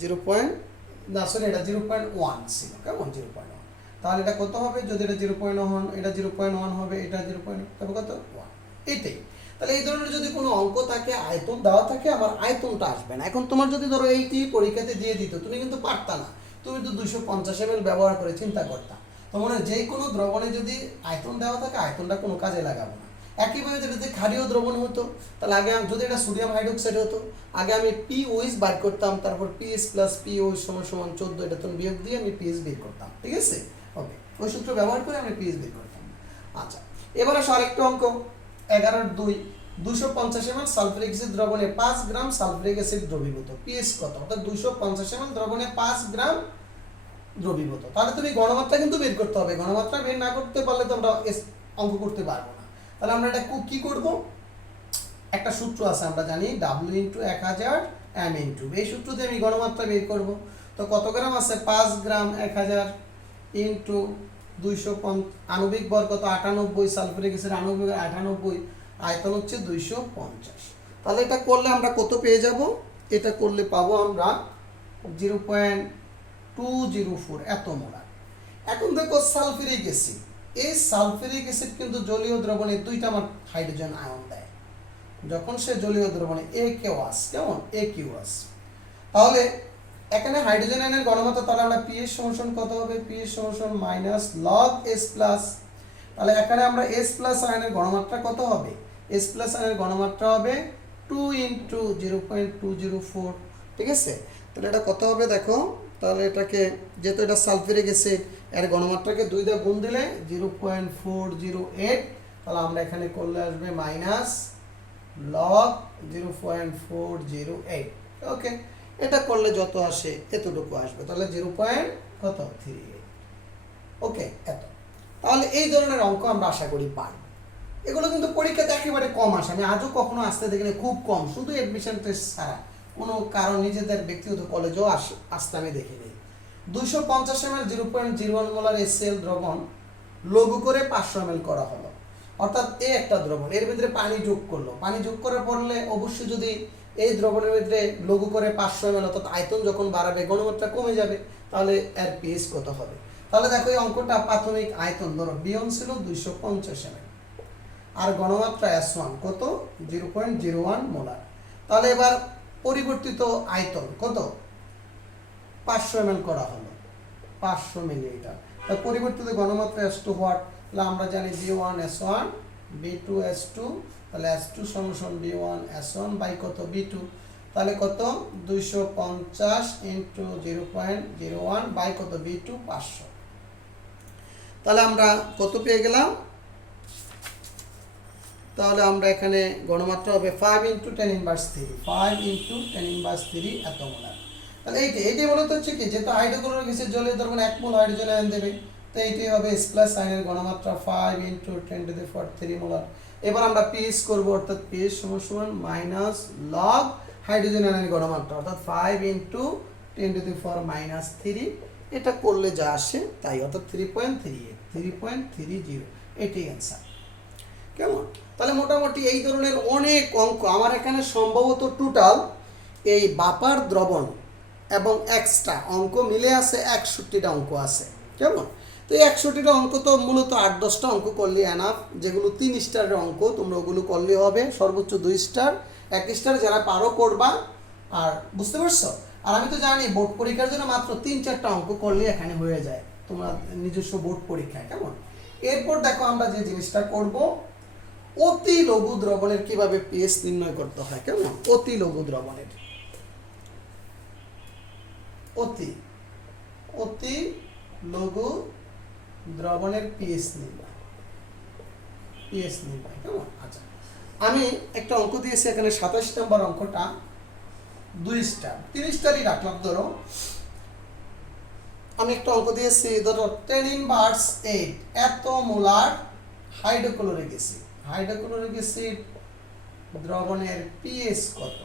0.1 ছিল, কেমন 0.1। তাহলে এটা কত হবে, যদি এটা 0.1, এটা 0.1 হবে, এটা 0.1, তবে কত 1, এইটাই। তাহলে এই ধরনের যদি কোনো অঙ্ক থাকে, আয়তন দেওয়া থাকে, আমার আয়তনটা আসবে না। এখন তোমার যদি ধরো এইটি পরীক্ষাতে দিয়ে দিত, তুমি কিন্তু পারতা না, তুমি তো 250 ml ব্যবহার করে চিন্তা করতা। তো মনে হয় যে কোনো দ্রবণে যদি আয়তন দেওয়া থাকে, আয়তনটা কোনো কাজে লাগাবো না। একইভাবে যদি ক্ষারীয় দ্রবণ হতো, তাহলে আগে যদি এটা সোডিয়াম হাইড্রোক্সাইড হতো, আগে আমি পিওইচ বার করতাম, তারপর পিএস প্লাস পিওইচ সমান 14, এটা তুমি বিয়োগ দিয়ে আমি পিএস বের করতাম, ঠিক আছে? ওকে, ওই সূত্র ব্যবহার করে আমি পিএস বের করতাম। আচ্ছা, এবার আসো আরেকটা অঙ্ক। 11-2 250 ml সালফিউরিক অ্যাসিড দ্রবণে 5 গ্রাম সালফিউরিক অ্যাসিড দ্রবীভূত, পিএস কত? অর্থাৎ 250 ml দ্রবণে 5 গ্রাম দ্রবীভূত। তাহলে তুমি গণমাত্রা কিন্তু বের করতে হবে, গণমাত্রা বের না করতে পারলে তো আমরা অঙ্ক করতে পারবো না। তাহলে আমরা এটা কি করব? একটা সূত্র আছে, আমরা জানি W × 1000 M × এই সূত্র দিয়ে আমি গণমাত্রা বের করব। তো কত গ্রাম আছে? 5 গ্রাম 1000 × 250, আণবিক ভর কত? 98, সালফিউরিক অ্যাসিড আণবিক 98, আয়তন হচ্ছে 250। তাহলে এটা করলে আমরা কত পেয়ে যাব? এটা করলে পাবো আমরা 0.204 এত মোলার। এখন দেখো সালফিউরিক অ্যাসিড, এই সালফিউরিক অ্যাসিড কিন্তু জলীয় দ্রবণে দুইটা আমার হাইড্রোজেন আয়ন দেয় যখন সে জলীয় দ্রবণে AQ+, কেমন? AQ+। তাহলে এখানে হাইড্রোজেন আয়নের গণমাত্রা, তাহলে আমরা পিএস সমান কত হবে? পিএস সমান মাইনাস লগ S+। তাহলে এখানে আমরা S+ আয়নের গণমাত্রা কত হবে? S+ আয়নের গণমাত্রা হবে 2 × 0.204, ঠিক আছে? তাহলে এটা কত হবে দেখো, তাহলে এটাকে যেহেতু এটা সালফিউরিক অ্যাসিড, এর গণমাত্রাকে 2 দিয়ে গুণ দিলে 0.408, তাহলে আমরা এখানে করলে আসবে মাইনাস লগ 0.408। ওকে, এটা করলে যত আসে এতটুকু আসবে, তাহলে 0.38। ওকে, এত। তাহলে এই ধরনের অঙ্ক আমরা আশা করি পারব। এগুলো কিন্তু পরীক্ষাতে একেবারে কম আসে, আমি আজও কখনো আসতে দেখিনি, খুব কম, শুধু অ্যাডমিশন টেস্ট ছাড়া কোনো কারণ নিজেদের ব্যক্তিগত কলেজেও আসতে আমি দেখিনি। 250 ml 0.01 মোলার HCl দ্রবণ লঘু করে 500 ml করা হলো, অর্থাৎ এই একটা দ্রবণ, এর ভিতরে পানি যোগ করলো, পানি যোগ করার পরলে অবশ্যই যদি এই দ্রবণের ভিতরে লঘু করে 500 ml, অর্থাৎ আয়তন যখন বাড়াবে গণমাত্রা কমে যাবে, তাহলে এর পিএস কত হবে? তাহলে দেখো এই অঙ্কটা প্রাথমিক আয়তন ধরো B1 ছিল 250 ml, আর গণমাত্রা S1 কত? 0.01 মোলার। তাহলে এবার পরিবর্তিত আয়তন কত? 500 ml করা হলো, 500 মিলিলিটার। তাহলে পরিবর্তিত গণমাত্রা S2 হোয়াট? তাহলে আমরা জানি B1 S1 B2 S2, তাহলে S2 সমান B1 S1 বাই কত? B2। তাহলে কত? 250 × 0.01 বাই কত? B2 500। তাহলে আমরা কত পেয়ে গেলাম? তাহলে আমরা এখানে গণমাত্রা হবে 5 × 10⁻³ 5 × 10⁻³ এত মোলার। তাহলে এইটাই মূলত হচ্ছে কি, যেহেতু হাইড্রোক্লোরিক অ্যাসিড জলীয় দ্রবণে 1 মোল হাইড্রোজেন আয়ন দেবে, তো এইটাই হবে S+ আয়নের গণমাত্রা 5 × 10⁻³ মোলার। এবার আমরা পিএস করব, অর্থাৎ পিএস সমান মাইনাস লগ হাইড্রোজেন আয়নের গণমাত্রা, অর্থাৎ 5 × 10⁻³ এটা করলে যা আসে তাই, অর্থাৎ 3.30 এটাই অ্যান্সার। কেমন? তাহলে মোটামুটি এই ধরনের অনেক অঙ্ক আমার এখানে সম্ভবত টোটাল এই বাপার দ্রবণ এবং এক্সট্রা অঙ্ক মিলে আছে 61টা অঙ্ক আছে। কেমন? তো এই 61টা অঙ্ক তো মূলত 8-10টা অঙ্ক করলে এনাফ, যেগুলো 3 স্টারের অঙ্ক, তোমরা ওগুলো করলে হবে, সর্বোচ্চ 2 স্টার, 1 স্টার যারা পারো করবা। আর বুঝতে পারছো? আর আমি তো জানি বোর্ড পরীক্ষার জন্য মাত্র 3-4টা অঙ্ক করলে এখানে হয়ে যায় তোমার নিজস্ব বোর্ড পরীক্ষায়। কেমন? এরপর দেখো আমরা যে জিনিসটা করব, অতি লঘু দ্রবণের কিভাবে পিএস নির্ণয় করতে হয়। কেমন? অতি লঘু দ্রবণের অতি লঘু দ্রবণের পিএস নির্ণয়। কেমন? আচ্ছা, আমি একটা অঙ্ক দিয়েছি এখানে 27 নম্বর অঙ্কটা 2 স্টার, 3 স্টারই রাখলাম। ধরো আমি একটা অঙ্ক দিয়েছি, ধরো 10⁻8 এত মোলার হাইড্রোক্লোরিক অ্যাসিড দ্রবণের পিএস কত?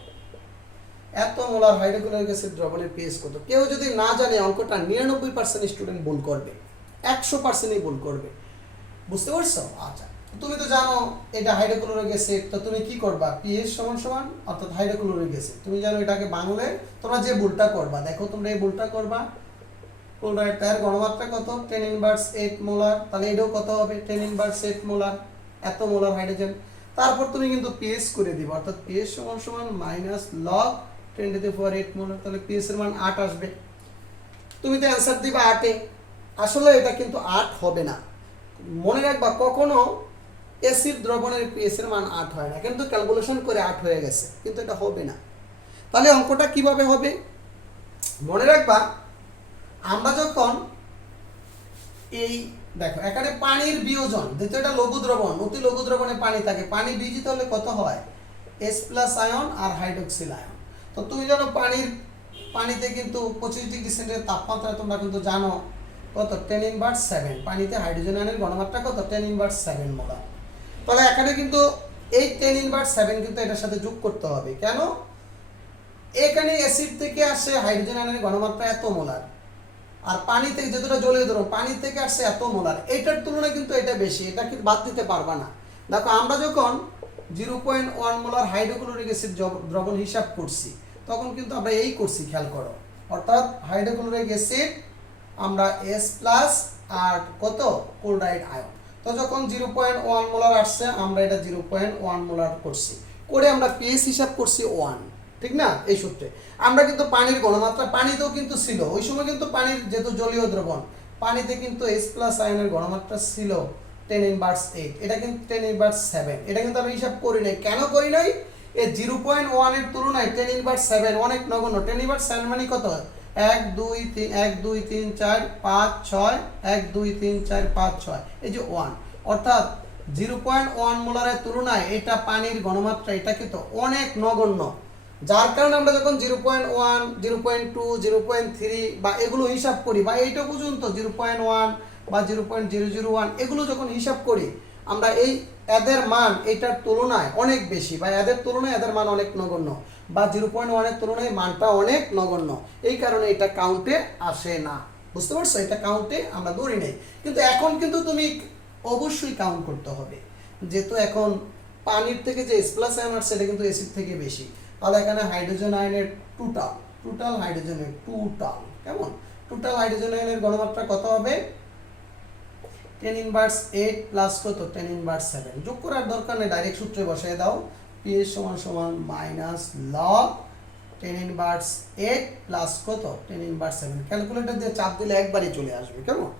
এত মোলার হাইড্রোক্লোরিক অ্যাসিড দ্রবণের পিএস কত? কেউ যদি না জানে অঙ্কটা 99% স্টুডেন্ট ভুল করবে, 100%ই ভুল করবে। বুঝতে পারছো? আচ্ছা, তুমি তো জানো এটা হাইড্রোক্লোরিক অ্যাসিড, তো তুমি কি করবা? পিএস সমান অর্থাৎ হাইড্রোক্লোরিক অ্যাসিড, তুমি জানো এটাকে বাংলায় তোমরা যে ভুলটা করবা, দেখো তোমরা এই ভুলটা করবা, তার গণমাত্রা কত? 10⁻8 মোলার। তাহলে এটাও কত হবে? 10⁻8 মোলার, এত মোলার হাইড্রোজেন। তারপর তুমি কিন্তু পিএস করে দিবা, অর্থাৎ পিএস সমান সমান মাইনাস লগ 10⁸ মোলার, তাহলে পিএস এর মান 8 আসবে। তুমি তো অ্যান্সার দিবা 8 এ, আসলে এটা কিন্তু 8 হবে না। মনে রাখবা কখনো অ্যাসিড দ্রবণের পিএস এর মান 8 হয় না, কিন্তু ক্যালকুলেশন করে 8 হয়ে গেছে, কিন্তু এটা হবে না। তাহলে অঙ্কটা কিভাবে হবে মনে রাখবা, আমরা যখন এই দেখো এখানে পানির বিয়োজন, যেহেতু এটা লঘু দ্রবণ, অতি লঘু দ্রবণে পানি থাকে, পানি বিয়োজিত হলে কত হয় H+ আয়ন আর হাইড্রোক্সিল আয়ন। তো তুমি জানো পানিতে কিন্তু 25 ডিগ্রি সেন্টিগ্রেড তাপমাত্রা, তোমরা কিন্তু জানো কত 10⁻7, পানিতে হাইড্রোজেন আয়নের ঘনমাত্রা কত 10⁻7 মোলার। তাহলে এখানে কিন্তু এই 10⁻7 কিন্তু এটার সাথে যোগ করতে হবে, কেন এখানে অ্যাসিড থেকে আসে হাইড্রোজেন আয়নের ঘনমাত্রা এত মোলার, আর পানি থেকে যেটা জলীয় দ্রবণ পানি থেকে আসছে এত মোলার, এটার তুলনায় কিন্তু এটা বেশি, এটা কিন্তু বাদ দিতে পারবা না। দেখো আমরা যখন 0.1 মোলার হাইড্রোক্লোরিক অ্যাসিড দ্রবণ হিসাব করছি তখন কিন্তু আমরা এই করছি, খেয়াল করো, অর্থাৎ হাইড্রোক্লোরিক অ্যাসিড আমরা H+ আর কত ক্লোরাইড আয়ন। তো যখন 0.1 মোলার আসছে আমরা এটা 0.1 মোলার করছি, করে আমরা পিএইচ হিসাব করছি 1, ঠিক না? এই সূত্রে আমরা কিন্তু পানির ঘনমাত্রা, পানিতেও কিন্তু ছিল ওই সময়, কিন্তু পানির যেহেতু জলীয় দ্রবণ, পানিতে কিন্তু H+ আয়নের ঘনমাত্রা ছিল 10⁻8, এটা কিন্তু 10⁻7, এটা কিন্তু আমরা হিসাব করি নাই। কেন করি নাই? এই 0.1 এর তুলনায় 10⁻7 অনেক নগণ্য। 10⁻7 মানে কত? 1 2 3 1 2 3 4 5 6 1 2 3 4 5 6, এই যে 1, অর্থাৎ 0.1 মোলারের তুলনায় এটা পানির ঘনমাত্রা এটা কিন্তু অনেক নগণ্য। যার কারণে আমরা যখন 0.1 0.2 0.3 বা এগুলো হিসাব করি, বা এইটা পর্যন্ত 0.1 বা 0.001 এগুলো যখন হিসাব করি, আমরা এই এদের মান এটার তুলনায় অনেক বেশি, বা এদের তুলনায় এদের মান অনেক নগণ্য, বা 0.1 এর তুলনায় মানটা অনেক নগণ্য, এই কারণে এটা কাউন্টে আসে না। বুঝতে পারছো? এটা কাউন্টে আমরা ধরি নাই। কিন্তু এখন কিন্তু তুমি অবশ্যই কাউন্ট করতে হবে, যেহেতু এখন পানির থেকে যে H+ আয়ন আসছে সেটা কিন্তু অ্যাসিড থেকে বেশি। তাহলে এখানে হাইড্রোজেন আয়নের টোটাল হাইড্রোজেনের কেমন টোটাল হাইড্রোজেন আয়নের ঘনমাত্রা কত হবে? 10⁻8 প্লাস কত 10⁻7, যোগ করার দরকার নেই, ডাইরেক্ট সূত্রে বসায় দাও। পিএইচ সমান সমান মাইনাস লগ 10⁻8 প্লাস কত 10⁻7, ক্যালকুলেটর দিয়ে চাপ দিলে একবারই চলে আসবে, কেমন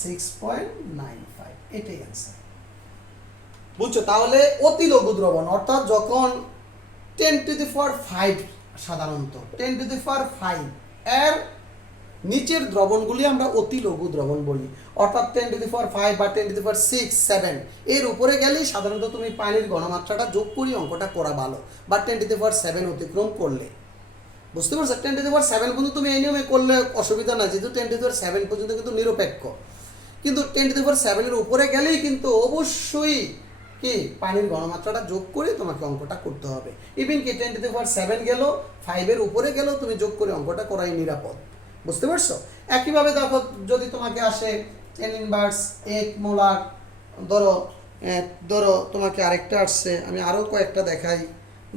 6.95, এটাই অ্যান্সার। বুঝছো? তাহলে অতি লঘু দ্রবণ, অর্থাৎ যখন 10⁵, সাধারণত 10⁵ এর নিচের দ্রবণগুলি আমরা অতি লঘু দ্রবণ বলি, অর্থাৎ 10⁵ বা 10⁶, 7 এর উপরে গেলেই সাধারণত তুমি পানির ঘনমাত্রাটা যোগ করি অঙ্কটা করা ভালো, বা 10⁵ অতিক্রম করলে। বুঝতে পারছো? 10⁵ পর্যন্ত তুমি এই নিয়মে করলে অসুবিধা না, যেহেতু 10⁵ পর্যন্ত কিন্তু নিরপেক্ষ, কিন্তু 10⁵ এর উপরে গেলেই কিন্তু অবশ্যই কি পানির ঘনমাত্রাটা যোগ করে তোমাকে অঙ্কটা করতে হবে। ইভেন কি 10⁵ গেল, 5 এর উপরে গেলেও তুমি যোগ করে অঙ্কটা করাই নিরাপদ। বুঝতে পারছো? একইভাবে দেখো, যদি তোমাকে আসে 10⁻8 মোলার, ধরো তোমাকে আরেকটা আসছে, আমি আরও কয়েকটা দেখাই।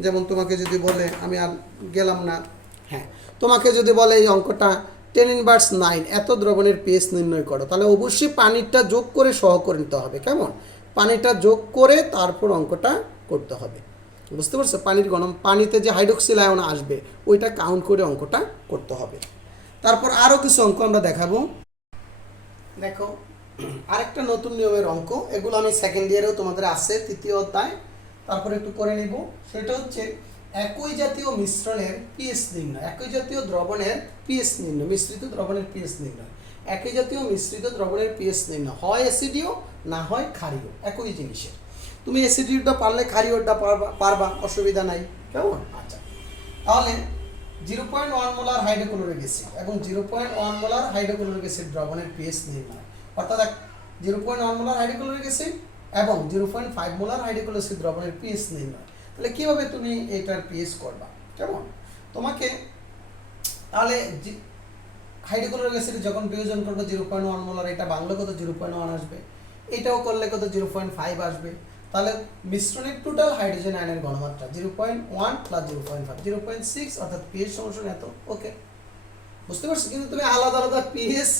যেমন তোমাকে যদি বলে, আমি আর গেলাম না, হ্যাঁ, তোমাকে যদি বলে এই অঙ্কটা 10⁻9 এত দ্রবণের পিএইচ নির্ণয় করো, তাহলে অবশ্যই পানিটা যোগ করে সহ করে নিতে হবে, কেমন পানিটা যোগ করে তারপর অঙ্কটা করতে হবে। বুঝতে পারছো? পানিতে যে হাইড্রোক্সিল আয়ন আসবে ওইটা কাউন্ট করে অঙ্কটা করতে হবে। তারপর আরও কিছু অঙ্ক আমরা দেখাবো। দেখো, আরেকটা নতুন নিয়মের অঙ্ক, এগুলো আমি সেকেন্ড ইয়ারেও তোমাদের আছে, 3য় অধ্যায়, তারপরে একটু করে নিব। সেটা হচ্ছে একই জাতীয় মিশ্রণের পিএইচ নির্ণয়, একই জাতীয় দ্রবণের পিএইচ নির্ণয়, মিশ্রিত দ্রবণের পিএইচ নির্ণয়। একই জাতীয় মিশ্রিত দ্রবণের পিএইচ নির্ণয়, হয় অ্যাসিডীয় না হয় ক্ষারীয়, একই জিনিসের। তুমি অ্যাসিডীয়টা পারলে ক্ষারীয়টা পারবা, অসুবিধা নাই, কেমন? আচ্ছা, তাহলে 0.1 মোলার হাইড্রোক্লোরিক অ্যাসিড এবং 0.1 মোলার হাইড্রোক্লোরিক অ্যাসিড দ্রবণের পিএইচ নির্ণয়, অর্থাৎ 0.1 মোলার হাইড্রোক্লোরিক অ্যাসিড এবং 0.5 মোলার হাইড্রোক্লোরিক অ্যাসিড দ্রবণের পিএইচ নির্ণয়। তাহলে কীভাবে তুমি এটার পিএইচ করবা, কেমন? তোমাকে তাহলে হাইড্রোক্লোরিক অ্যাসিড যখন বিয়োজন করবে 0.1 মোলার, এটা বাংলা কত 0.1 আসবে, এটাও করলে কত 0.5 আসবে। তাহলে মিশ্রণের টোটাল হাইড্রোজেন আয়নের ঘনমাত্রা 0.1 প্লাস 0.5 0.6, অর্থাৎ পিএইচ সমান এত। ওকে, বুঝতে পারছো? কিন্তু তুমি আলাদা আলাদা পিএইচ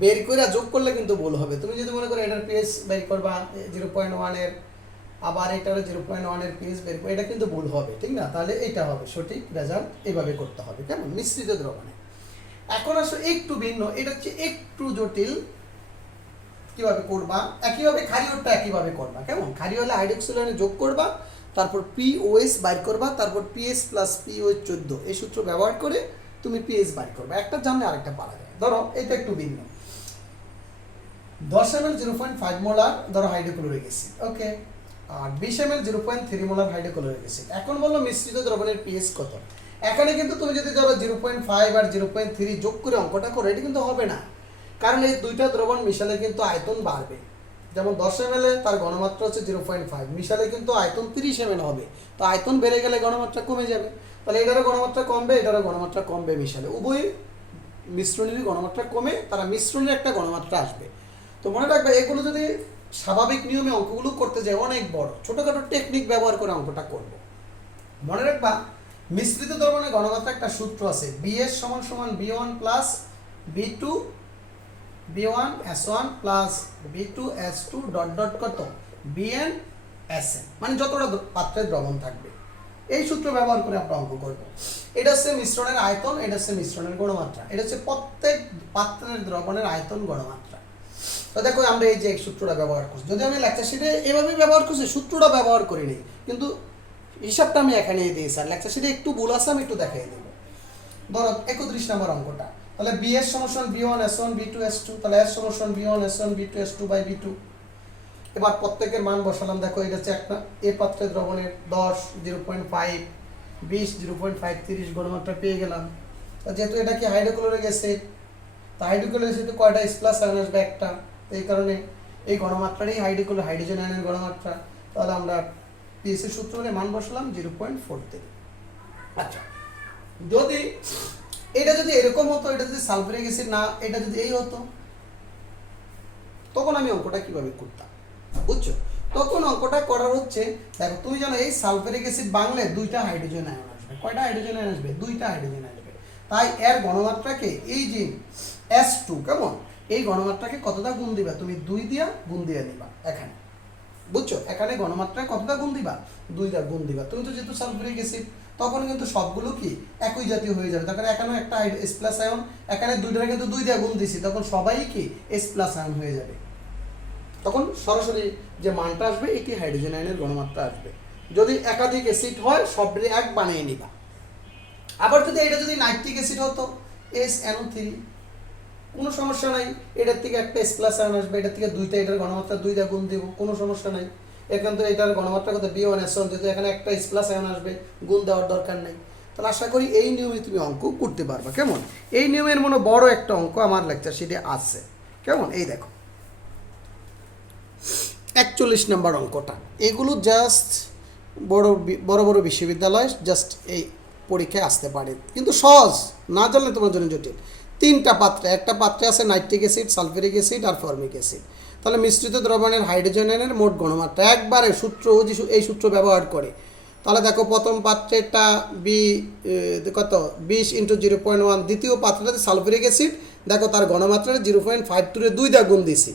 বের করে যোগ করলে কিন্তু ভুল হবে। তুমি যদি মনে করো এটার পিএইচ বের করবা 0.1 এর আবার এটারও 0.1 এর পিএস বের করে, এটা কিন্তু ভুল হবে, ঠিক না? তাহলে এটা হবে সঠিক রেজাল্ট, এভাবে করতে হবে। কেমন? মিশ্রিত দ্রবণে। এখন আসলে একটু ভিন্ন, এটা হচ্ছে একটু জটিল। কিভাবে করবা? একইভাবে ক্ষারীয়টা একইভাবে করবা। কেমন? ক্ষারীয় হলে হাইড্রোক্সিল আয়নে যোগ করবা, তারপর পিওএস বাইর করবা, তারপর পিএস প্লাস পিওএস 14 এই সূত্র ব্যবহার করে তুমি পিএস বাইর করবা। একটা জানলে আরেকটা পারা যায়। ধরো এটা একটু ভিন্ন। 10 ml 0.5 মোলার ধরো হাইড্রোক্লোরিক অ্যাসিড, ওকে, আর 20 ml 0.3 মোলার হাইড্রোক্লোরিক অ্যাসিড। এখন বললো মিশ্রিত দ্রবণের পিএস কত। এখানে কিন্তু তুমি যদি ধরো 0.5 আর 0.3 যোগ করে অঙ্কটা করো, এটা কিন্তু হবে না, কারণ এই দুইটা দ্রবণ মিশালে কিন্তু আয়তন বাড়বে। যেমন 10 ml তার ঘনমাত্রা হচ্ছে 0.5, মিশালে কিন্তু আয়তন 30 ml হবে, তো আয়তন বেড়ে গেলে ঘনমাত্রা কমে যাবে, তাহলে এটারও ঘনমাত্রা কমবে, এটারও ঘনমাত্রা কমবে মিশালে, উভয় মিশ্রণেরই ঘনমাত্রা কমে, তারা মিশ্রণের একটা ঘনমাত্রা আসবে। তো মনে রাখবে, এগুলো যদি স্বাভাবিক নিয়মে অঙ্কগুলো করতে যায় অনেক বড়, ছোটোখাটো টেকনিক ব্যবহার করে অঙ্কটা করব। মনে রাখবা, মিশ্রিত দ্রবণের ঘনমাত্রা একটা সূত্র আছে, বিএস সমান সমান B1 plus B2 B1 S1 plus B2 S2 dot dot কত BN SN, মানে যতটা পাত্রের দ্রবণ থাকবে এই সূত্র ব্যবহার করে আমরা অঙ্ক করব। এটা হচ্ছে মিশ্রণের আয়তন, এটা হচ্ছে মিশ্রণের ঘনমাত্রা, এটা হচ্ছে প্রত্যেক পাত্রের দ্রবণের আয়তন ঘনমাত্রা। তো দেখো আমরা এই যে সূত্রটা ব্যবহার করছি, যদি আমি লেকচার শিটে এভাবে ব্যবহার করছি, সূত্রটা ব্যবহার করিনি, কিন্তু হিসাবটা আমি এখানে দিয়েছি, আর লেকচার শিটে একটু ভুল আছে, আমি একটু দেখাই দেব। ধরো 31 নম্বর অঙ্কটা, তাহলে BS সমান B1 S1 B2 S2, তাহলে S সমান B1 S1 B2 S2 by B2। এবার প্রত্যেকের মান বসালাম। দেখো এটা হচ্ছে একটা এ পাত্রের দ্রবণের 10 0.5 20 0.5 30 ঘনমাত্রা পেয়ে গেলাম। তো যেহেতু এটা কি হাইড্রোক্লোরিক অ্যাসিড, তা হাইড্রোক্লোরিক অ্যাসিডে কয়টা H+ আয়ন আসবে? একটা, এই কারণে এই ঘনমাত্রারই হাইড্রোজেন আয়নের ঘনমাত্রা, তাহলে আমরা পিএস এর সূত্র হলে মান বসালাম 0.43। আচ্ছা, যদি এটা যদি এরকম হতো, এটা যদি সালফারিক অ্যাসিড না, এটা যদি এই হতো, তখন আমি অঙ্কটা কিভাবে করতাম বুঝছো? তখন অঙ্কটা করার হচ্ছে, দেখো তুমি জানো এই সালফারিক অ্যাসিড বাংলায় দুইটা হাইড্রোজেন আয়ন আসবে। কয়টা হাইড্রোজেন আয়ন আসবে? দুইটা হাইড্রোজেন আসবে। তাই এর ঘনমাত্রাকে এই যে S2, কেমন, এই ঘনমাত্রাকে কতটা গুণ দিবা? তুমি 2 দিয়া গুণ দিয়ে দিবা এখানে, বুঝছো? এখানে ঘনমাত্রায় কতটা গুণ দিবা? 2 দা গুণ দিবা। তুমি তো যেহেতু সালফারিক অ্যাসিড, তখন কিন্তু সবগুলো কি একই জাতীয় হয়ে যাবে। তখন এখানেও একটা H+ আয়ন, এখানে দুইটারে কিন্তু 2 দিয়ে গুণ দিছি, তখন সবাই কি H+ আয়ন হয়ে যাবে। তখন সরাসরি যে মানটা আসবে এটি হাইড্রোজেন আয়নের ঘনমাত্রা আসবে। যদি একাধিক অ্যাসিড হয়, সবরে এক বানিয়ে নিবা। আবার যদি এটা যদি নাইট্রিক অ্যাসিড হতো SNO3, কোনো সমস্যা নাই, এটার থেকে একটা H+ আয়ন আসবে, এটার থেকে দুইটা, এটার ঘনমাত্রা 2 দিয়ে গুণ দেব, কোনো সমস্যা নাই। এখান থেকে এটার ঘনমাত্রা কত? B1 S1, যেহেতু এখানে একটা H+ আয়ন আসবে, গুণ দেওয়ার দরকার নেই। তাহলে আশা করি এই নিয়মে তুমি অঙ্ক করতে পারবা। কেমন? এই নিয়মের মনে বড় একটা অঙ্ক আমার লেকচার শিটে আছে। কেমন? এই দেখো 41 নম্বর অঙ্কটা। এগুলো জাস্ট বড় বড় বিশ্ববিদ্যালয় জাস্ট এই পরীক্ষায় আসতে পারে, কিন্তু সহজ, না জানলে তোমার জন্য জটিল। 3টা পাত্রে, একটা পাত্রে আছে নাইট্রিক অ্যাসিড, সালফারিক অ্যাসিড আর ফর্মিক অ্যাসিড। তাহলে মিশ্রিত দ্রবণের হাইড্রোজেন আয়নের মোট ঘনমাত্রা একবারে সূত্র, এই সূত্র ব্যবহার করে। তাহলে দেখো প্রথম পাত্রেটা কত 20 × 0.1, দ্বিতীয় পাত্রটাতে সালফারিক অ্যাসিড, দেখো তার ঘনমাত্রা 0.52 2 দা গুণ দিছি,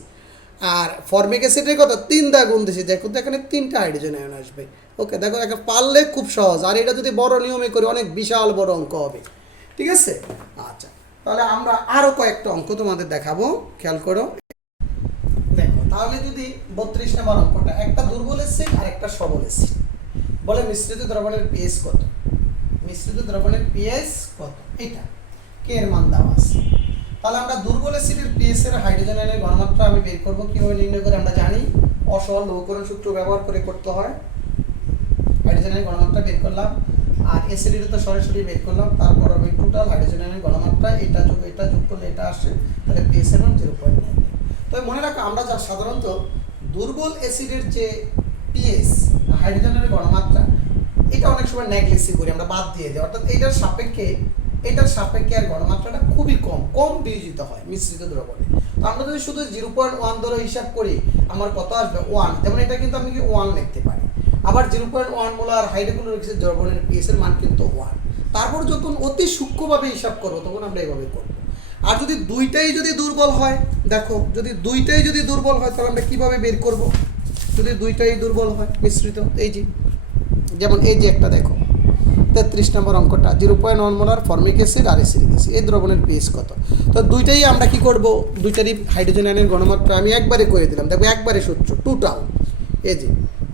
আর ফর্মিক অ্যাসিডের কত 3 দা গুণ দিছি। দেখো তো এখানে 3টা হাইড্রোজেন আয়ন আসবে। ওকে, দেখো একটা পারলে খুব সহজ, আর এটা যদি বড় নিয়মে করি অনেক বিশাল বড় অঙ্ক হবে। ঠিক আছে? আচ্ছা, তাহলে আমরা আরো কয়েকটা অঙ্ক তোমাদের দেখাবো, খেয়াল করো। দেখো তাহলে যদি 32 নম্বর অঙ্কটা, একটা দুর্বল অ্যাসিড আর একটা সবল অ্যাসিড, বলে মিশ্রিত দ্রবণের পিএইচ কত? মিশ্রিত দ্রবণের পিএইচ কত? এটা কে এর মান দেওয়া আছে। তাহলে আমরা দুর্বল অ্যাসিডের পিএইচ এর হাইড্রোজেন আয়নের ঘনমাত্রা আমি বের করব। কিভাবে নির্ণয় করে আমরা জানি, অসহল লৌহকরণ সূত্র ব্যবহার করে করতে হয়। হাইড্রোজেন আয়নের ঘনমাত্রা বের করলাম, আর অ্যাসিডের তো সরাসরি বের করলাম। তারপর আমি টোটাল হাইড্রোজেন আয়নের ঘনমাত্রা এটা যোগ করলে এটা আসে, তাহলে পিএইচ এর মান 0.9। তবে মনে রাখো, আমরা যা সাধারণত দুর্বল অ্যাসিডের যে পিএইচ হাইড্রোজেনের ঘনমাত্রা, এটা অনেক সময় নেগলেক্সি করি, আমরা বাদ দিয়ে দিই, অর্থাৎ এটার সাপেক্ষে আর ঘনমাত্রাটা খুবই কম বিয়োজিত হয় মিশ্রিত দ্রবণে। তো আমরা যদি শুধু 0.1 ধরে হিসাব করি, আমার কত আসবে 1, যেমন এটা কিন্তু আমি কি 1 লিখতে পারি। আবার 0.1 মোলার হাইড্রোক্লোরিক অ্যাসিড দ্রবণের পিএইচ এর মান কিন্তু 1। তারপর যখন অতি সূক্ষ্মভাবে হিসাব করবো, তখন আমরা এইভাবে করব। আর যদি দুইটাই যদি দুর্বল হয়, দেখো যদি দুইটাই যদি দুর্বল হয়, তাহলে আমরা কিভাবে বের করব? যদি দুইটাই দুর্বল হয় মিশ্রিত, এই যে যেমন এই যে একটা দেখো 33 নম্বর অঙ্কটা 0.1 মোলার ফর্মিক অ্যাসিড আর অ্যাসিডিক অ্যাসিড, এই দ্রবণের পিএইচ কত। তো দুইটাই আমরা কি করব, দুইটারই হাইড্রোজেন আয়নের ঘনমাত্রা আমি একবারে করে দিলাম, দেখো একবারে সূত্র টোটাল, এই যে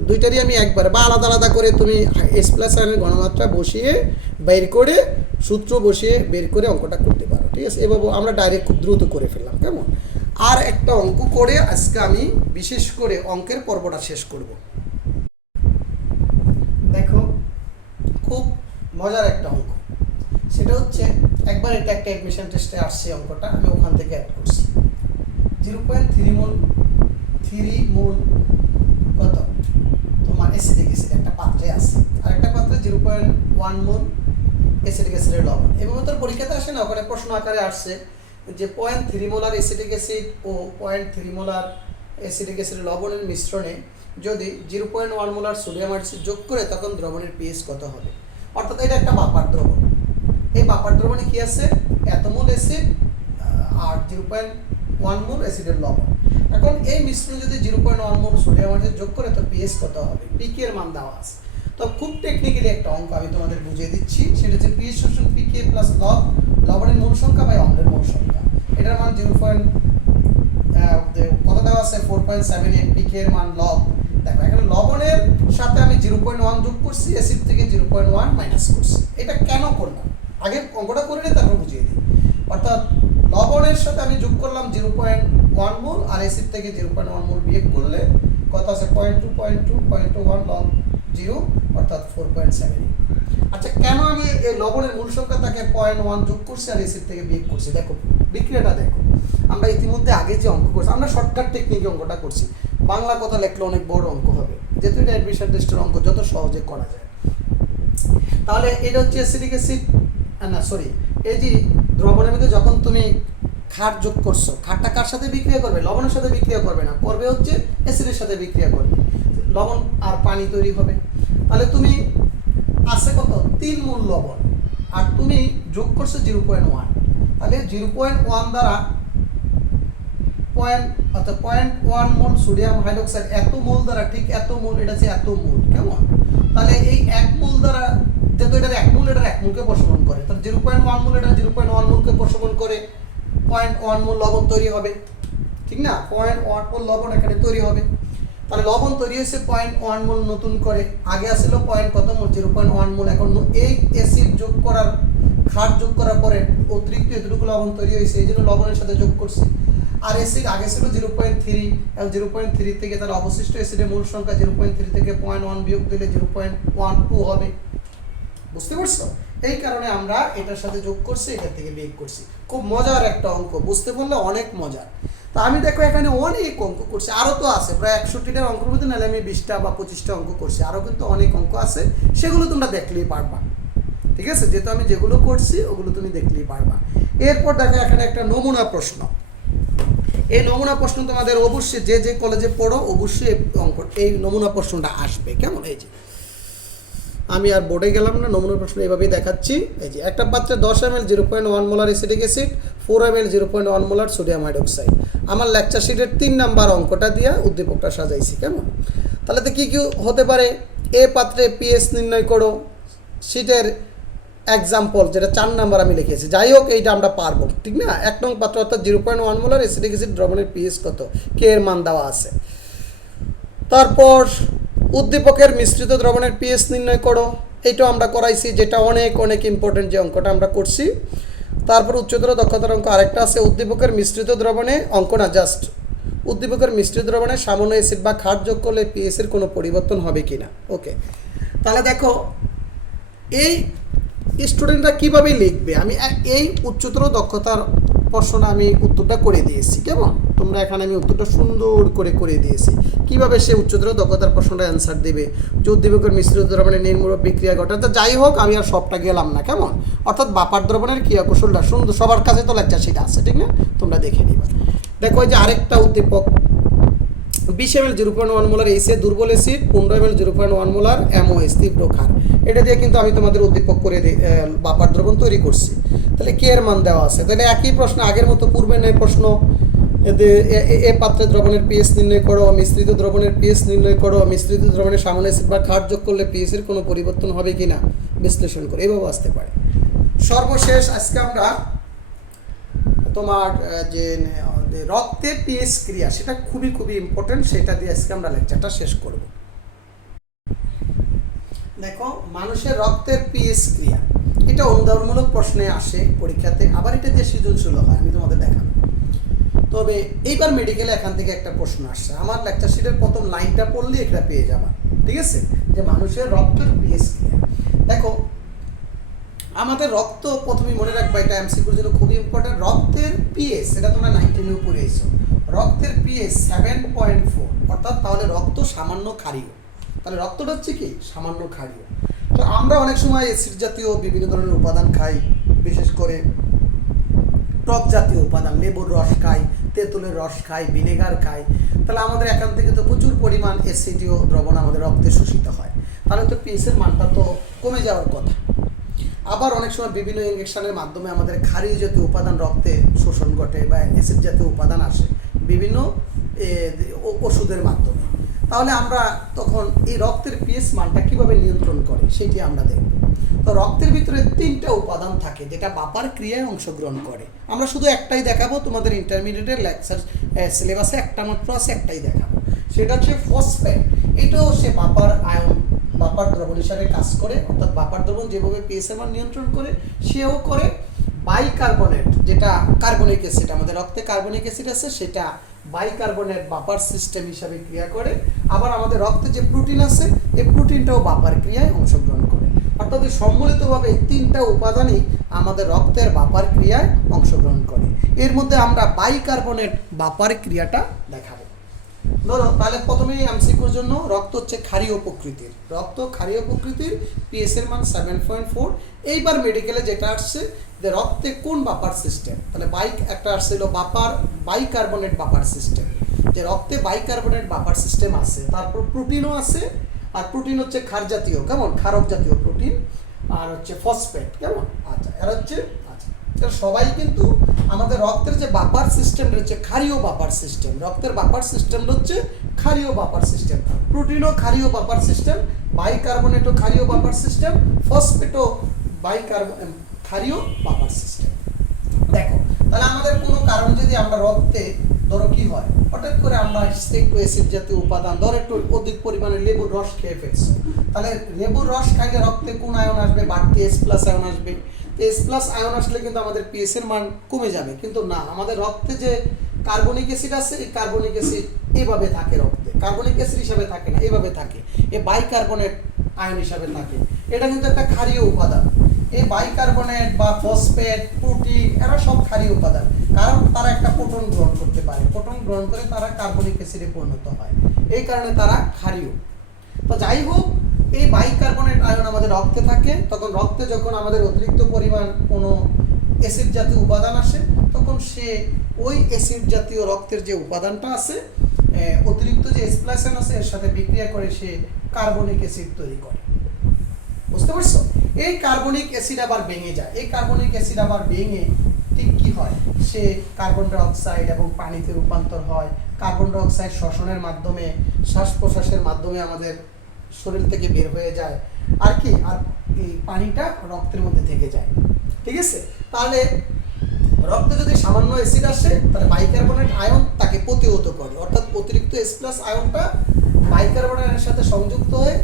দুইটারই আমি একবারে বা আলাদা আলাদা করে তুমি H+ আয়নের ঘনমাত্রা বসিয়ে বের করে সূত্র বসিয়ে বের করে অঙ্কটা করতে পারো, ঠিক আছে। এভাবে আমরা ডাইরেক্ট খুব দ্রুত করে ফেললাম, কেমন। আর একটা অঙ্ক করে আজকে আমি বিশেষ করে অঙ্কের পর্বটা শেষ করব। দেখো খুব মজার একটা অঙ্ক, সেটা হচ্ছে একবার এটা একটা অ্যাডমিশন টেস্টে আসছে অঙ্কটা, আমি ওখান থেকে অ্যাড করছি। 0.3 মোল কত তোমার অ্যাসিডিক অ্যাসিড একটা পাত্রে আছে, আর একটা পাত্রে 0.1 মোল অ্যাসিডিক অ্যাসিডের লবণ। এভাবে তোর পরীক্ষাতে আসে না, ওখানে প্রশ্ন আকারে আসছে যে 0.3 মোলার অ্যাসিডিক অ্যাসিড ও 0.3 মোলার অ্যাসিডিক অ্যাসিডের লবণের মিশ্রণে যদি 0.1 মোলার সোডিয়াম হাইড্রোক্সাইড যোগ করে তখন দ্রবণের পিএইচ কত হবে। অর্থাৎ এটা একটা বাপার দ্রবণ, এই বাপার দ্রবণে কি আছে, এত মোল অ্যাসিড আর 0.1 মোল অ্যাসিডের লবণ। এখন এই মিশ্রণে যদি 0.1 মোল সোডিয়াম হাইড্রোক্সাইড যোগ করে তো পিএইচ কত হবে, পিকে এর মান দেওয়া আছে। তো খুব টেকনিক্যালি একটা অঙ্ক আমি তোমাদের বুঝিয়ে দিচ্ছি, সেটা হচ্ছে পিএইচ শোষণ পিকে প্লাস লবণের মোল সংখ্যা বাই অম্লের মোল সংখ্যা। এটার মান কত দেওয়া আছে 4.78, পিকে এর মান লব। দেখো এখানে লবণের সাথে আমি 0.1 যোগ করছি, অ্যাসিড থেকে 0.1 মাইনাস করছি। এটা কেন করলাম আগে অঙ্কটা করে নিই, তারপর বুঝিয়ে দিই। অর্থাৎ লবণের সাথে আমি যোগ করলাম 0.1 মোল আর অ্যাসিড থেকে 0.1 মোল বিয়োগ করলে কত আছে 0.1 লব 0 অর্থাৎ 4.7। আচ্ছা কেন আমি এই লবণের মূল সংখ্যা তাকে 0.1 যোগ করছি আর অ্যাসিড থেকে বিয়োগ করছি, দেখো বিক্রিয়াটা দেখো। আমরা ইতিমধ্যে আগে যে অঙ্ক করছি, আমরা শর্টকাট টেকনিকে অঙ্কটা করছি, বাংলা কথা লিখলে অনেক বড় অঙ্ক হবে, যেহেতু এটা অ্যাডমিশন টেস্টের অঙ্ক যত সহজে করা যায়। তাহলে এটা হচ্ছে অ্যাসিডিক অ্যাসিড, না সরি, এই যে দ্রবণের মধ্যে যখন তুমি ক্ষার যোগ করছো, ক্ষারটা কার সাথে বিক্রিয়া করবে, লবণের সাথে বিক্রিয়া করবে না, করবে হচ্ছে অ্যাসিডের সাথে বিক্রিয়া করবে, লবণ আর পানি তৈরি হবে। তাহলে তুমি আছে কত 3 মোল লবণ আর তুমি যোগ করছো 0.1, তাহলে 0.1 দ্বারা অর্থাৎ 0.1 মোল সোডিয়াম হাইড্রোক্সাইড এত মোল দ্বারা, ঠিক এত মোল, এটা হচ্ছে এত মোল, কেমন। তাহলে এই 1 মোল দ্বারা যেহেতু এটার 1 মোল, এটার 1 মোলকে প্রশমন করে, তাহলে 0.1 মোল এটা 0.1 মোলকে প্রশমন করে 0.1 মোল লবণ তৈরি হবে, ঠিক না। 0.1 মোল লবণ এখানে তৈরি হবে, তাহলে লবণ তৈরি হয়েছে 0.1 মোল নতুন করে, আগে আসছিল কত মোল 0.1 মোল। এখন এই অ্যাসিড যোগ করার, ক্ষার যোগ করার পরে অতিরিক্ত এতটুকু লবণ তৈরি হয়েছে, এই জন্য লবণের সাথে যোগ করছে। আর অ্যাসিড আগে ছিল 0.3, এবং 0.3 থেকে তার অবশিষ্ট অ্যাসিডের মূল সংখ্যা 0.3 থেকে 0.1 বিয়োগ দিলে 0.12 হবে, বুঝতে পারছো। এই কারণে আমরা এটার সাথে যোগ করছি, এটার থেকে বিয়োগ করছি। খুব মজার একটা অঙ্ক, বুঝতে পারলে অনেক মজার। তো আমি দেখো এখানে অনেক অঙ্ক করছি, আরও তো আছে প্রায় 61টার অঙ্কের মধ্যে, নাহলে আমি 20টা বা 25টা অঙ্ক করছি, আরও কিন্তু অনেক অঙ্ক আছে, সেগুলো তোমরা দেখলেই পারবা, ঠিক আছে। যেহেতু আমি যেগুলো করছি ওগুলো তুমি দেখলেই পারবা। এরপর দেখো এখানে একটা নমুনা প্রশ্ন, এই নমুনা প্রশ্ন তোমাদের অবশ্যই যে কলেজে পড়ো অবশ্যই এই নমুনা প্রশ্নটা আসবে, কেমন। এই যে আমি আর বোর্ডে গেলাম না, নমুনা প্রশ্ন এইভাবেই দেখাচ্ছি। এই যে একটা পাত্রে 10 ml 0.1 molar acidic acid, 4 ml 0.1 molar sodium hydroxide. আমার লেকচার শিটের 3 নাম্বার অঙ্কটা দিয়ে উদ্দীপকটা সাজাইছি, কেমন। তাহলে তো কী কী হতে পারে, এ পাত্রে পিএইচ নির্ণয় করো, শিটের এক্সাম্পল যেটা 4 নাম্বার আমি লিখেছি। যাই হোক এইটা আমরা পারবো, ঠিক না। 1 নং পাত্র অর্থাৎ 0.1 মোলার অ্যাসিডিক অ্যাসিড দ্রবণের পিএইচ কত, কে এর মান দেওয়া আছে। তারপর উদ্দীপকের মিশ্রিত দ্রবণের পিএইচ নির্ণয় করো, এইটাও আমরা করাইছি, যেটা অনেক অনেক ইম্পর্টেন্ট যে অঙ্কটা আমরা করছি। তারপর উচ্চতর দক্ষতার অঙ্ক আরেকটা আছে, উদ্দীপকের মিশ্রিত দ্রবণে, অঙ্ক না জাস্ট উদ্দীপকের মিশ্রিত দ্রবণে সামান্য অ্যাসিড বা ক্ষার যোগ করলে পিএইচের কোনো পরিবর্তন হবে কি না। ওকে, তাহলে দেখো এই স্টুডেন্টরা কীভাবে লিখবে, আমি এই উচ্চতর দক্ষতার প্রশ্নটা আমি উত্তরটা করে দিয়েছি, কেমন। তোমরা এখানে আমি উত্তরটা সুন্দর করে দিয়েছি, কিভাবে সে উচ্চতর দক্ষতার প্রশ্নটা অ্যান্সার দেবে, যে উদ্দীপকের মিশ্রিত দ্রবণের নির্মূল বিক্রিয়া ঘটায়। তো যাই হোক আমি আর সবটা গেলাম না, কেমন। অর্থাৎ বাপার দ্রবণের ক্রিয়া কৌশলটা সুন্দর, সবার কাছে তো লেকচার শিট আছে, ঠিক না, তোমরা দেখে নিবা। দেখো যে আরেকটা উদ্দীপক 20 ml 0.1 মোলার এসে দুর্বল অ্যাসিড, 15 ml 0.1 মোলার MOH তীব্র ক্ষার, এটা দিয়ে কিন্তু আমি তোমাদের উদ্দীপক করে বাপার দ্রবণ তৈরি করছি। তাহলে কে এর মান দেওয়া আছে, তাহলে একই প্রশ্ন আগের মতো পূর্বের ন্যায় প্রশ্ন, এ পাত্রে দ্রবণের পিএইচ নির্ণয় করো, মিশ্রিত দ্রবণের পিএইচ নির্ণয় করো, মিশ্রিত দ্রবণের সামান্য অ্যাসিড বা ক্ষার যোগ করলে পিএইচ এর কোনো পরিবর্তন হবে কিনা বিশ্লেষণ করো, এভাবে আসতে পারে। সর্বশেষ আজকে আমরা তোমার যে রক্তের পিএইচ ক্রিয়া, সেটা খুবই খুবই ইম্পর্টেন্ট, সেটা দিয়ে আজকে আমরা লেকচারটা শেষ করব। দেখো, মানুষের রক্তের পিএইচ ক্রিয়া, এটা অনুধাবনমূলক প্রশ্নে আসে পরীক্ষাতে, আবার এটা দিয়ে সৃজনশীল হয়, আমি তোমাদের দেখাবো। তবে এইবার মেডিকেলে এখান থেকে একটা প্রশ্ন আসছে, আমার লেকচার শিটের প্রথম লাইনটা পড়লে এটা পেয়ে যাবা, ঠিক আছে, যে মানুষের রক্তের পিএইচ ক্রিয়া। দেখো, আমাদের রক্ত প্রথমেই মনে রাখবা, এটা এমসিকিউর জন্য খুবই ইম্পর্টেন্ট। রক্তের পিএইচ, এটা তোমরা 19 পড়েছো, রক্তের পিএইচ 7.4, অর্থাৎ তাহলে রক্ত সামান্য ক্ষারীয়। তাহলে রক্তটা হচ্ছে কি সামান্য ক্ষারীয়। তো আমরা অনেক সময় অ্যাসিড জাতীয় বিভিন্ন ধরনের উপাদান খাই, বিশেষ করে টক জাতীয় উপাদান, লেবুর রস খাই, তেঁতুলের রস খাই, ভিনেগার খাই, তাহলে আমাদের এখান থেকে তো প্রচুর পরিমাণ অ্যাসিডীয় দ্রবণ আমাদের রক্তে শোষিত হয়, তাহলে তো পিএইচের মানটা তো কমে যাওয়ার কথা। আবার অনেক সময় বিভিন্ন ইনজেকশনের মাধ্যমে আমাদের ক্ষারীয় জাতীয় উপাদান রক্তে শোষণ ঘটে বা অ্যাসিড জাতীয় উপাদান আসে বিভিন্ন ওষুধের মাধ্যমে, তাহলে আমরা তখন এই রক্তের পিএইচ মানটা কিভাবে নিয়ন্ত্রণ করে সেটি আমরা দেখব। তো রক্তের ভিতরে 3টা উপাদান থাকে যেটা বাপার ক্রিয়ায় অংশগ্রহণ করে। আমরা শুধু একটাই দেখাবো, তোমাদের ইন্টারমিডিয়েটের লেকচার সিলেবাসে একটা মাত্র আছে, একটাই দেখাবো, সেটা হচ্ছে ফসফেট। এটাও সে বাপার আয়ন, বাপার দ্রবণ হিসাবে কাজ করে, অর্থাৎ বাপার দ্রবণ যেভাবে পিএইচের মান নিয়ন্ত্রণ করে সেও করে। বাইকার্বনেট, যেটা কার্বনিক অ্যাসিড, আমাদের রক্তে কার্বনিক অ্যাসিড আছে, সেটা বাইকার্বনেট বাপার সিস্টেম হিসাবে ক্রিয়া করে। আবার আমাদের রক্তে যে প্রোটিন আছে, এই প্রোটিনটাও বাপার ক্রিয়ায় অংশগ্রহণ করে। অর্থাৎ সম্মিলিতভাবে এই 3টা উপাদানই আমাদের রক্তের বাপার ক্রিয়ায় অংশগ্রহণ করে। এর মধ্যে আমরা বাইকার্বনেট বাপার ক্রিয়াটা দেখাবো। ধরো, তাহলে প্রথমেই এমসিকিউর জন্য, রক্ত হচ্ছে ক্ষারীয় প্রকৃতির, রক্ত ক্ষারীয় প্রকৃতির, পিএইচ এর মান 7.4। এইবার মেডিকেলে যেটা আসছে যে রক্তে কোন বাপার সিস্টেম, তাহলে একটা আসছিল বাপার বাইকার্বনেট বাপার সিস্টেম, যে রক্তে বাইকার্বনেট বাপার সিস্টেম আছে, তারপর প্রোটিনও আছে, আর প্রোটিন হচ্ছে ক্ষার জাতীয়, কেমন ক্ষারক জাতীয় প্রোটিন, আর হচ্ছে ফসফেট, কেমন, আচ্ছা এরা হচ্ছে, সবাই কিন্তু আমাদের রক্তের যে বাপার সিস্টেম রয়েছে ক্ষারীয় বাপার সিস্টেম, রক্তের বাপার সিস্টেম হচ্ছে ক্ষারীয় বাপার সিস্টেম, প্রোটিনও ক্ষারীয় বাপার সিস্টেম, বাইকার্বনেটও ক্ষারীয় বাপার সিস্টেম, ফসফেটও ক্ষারীয় বাপার সিস্টেম। দেখো, তাহলে আমাদের কোনো কারণে যদি আমরা রক্তে, ধরো কি হয়, হঠাৎ করে আমরা একটু অ্যাসিড জাতীয় উপাদান, ধরো একটু অধিক পরিমাণে লেবুর রস খেয়ে ফেলছি, তাহলে লেবুর রস খাইলে রক্তে কোন আয়ন আসবে, বাড়তি H+ আয়ন আসবে। H+ আয়ন আসলে কিন্তু আমাদের পিএইচ এর মান কমে যাবে, কিন্তু না, আমাদের রক্তে যে কার্বনিক অ্যাসিড আছে, এই কার্বনিক অ্যাসিড এভাবে থাকে, রক্তে কার্বনিক অ্যাসিড হিসাবে থাকে না, এভাবে থাকে, এ বাইকার্বনেট আয়ন হিসাবে থাকে। এটা কিন্তু একটা ক্ষারীয় উপাদান। এই বাইকার্বনেট বা ফসফেট, প্রোটিন, এরা সব ক্ষারীয় উপাদান, কারণ তারা একটা প্রোটন গ্রহণ করতে পারে, প্রোটন গ্রহণ করে তারা কার্বনিক অ্যাসিডে পরিণত হয়, এই কারণে তারা ক্ষারীয়। তো যাই হোক, এই বাইকার্বনেট আয়ন আমাদের রক্তে থাকে, তখন রক্তে যখন আমাদের অতিরিক্ত পরিমাণ কোনো অ্যাসিড জাতীয় উপাদান আসে, তখন সে ওই অ্যাসিড জাতীয় রক্তের যে উপাদানটা আছে, অতিরিক্ত যে H+ আয়ন আছে, এর সাথে বিক্রিয়া করে সে কার্বনিক অ্যাসিড তৈরি করে। বুঝতে পারছো? এই কার্বনিক অ্যাসিড আবার ভেঙে যায়, এই কার্বনিক অ্যাসিড আবার ভেঙে ঠিক কি হয়, সে কার্বন ডাই অক্সাইড এবং পানিতে রূপান্তর হয়। কার্বন ডাই অক্সাইড শ্বসনের মাধ্যমে, শ্বাস প্রশ্বাসের মাধ্যমে আমাদের শরীর থেকে বের হয়ে যায়, আর কি, আর এই পানিটা রক্তের মধ্যে থেকে যায়, ঠিক আছে। তাহলে রক্তে যদি সামান্য অ্যাসিড আসে, তাহলে বাইকার্বনেট আয়ন তাকে প্রতিহত করে, অর্থাৎ অতিরিক্ত H+ আয়নটা বাইকার্বনেটের সাথে সংযুক্ত হয়ে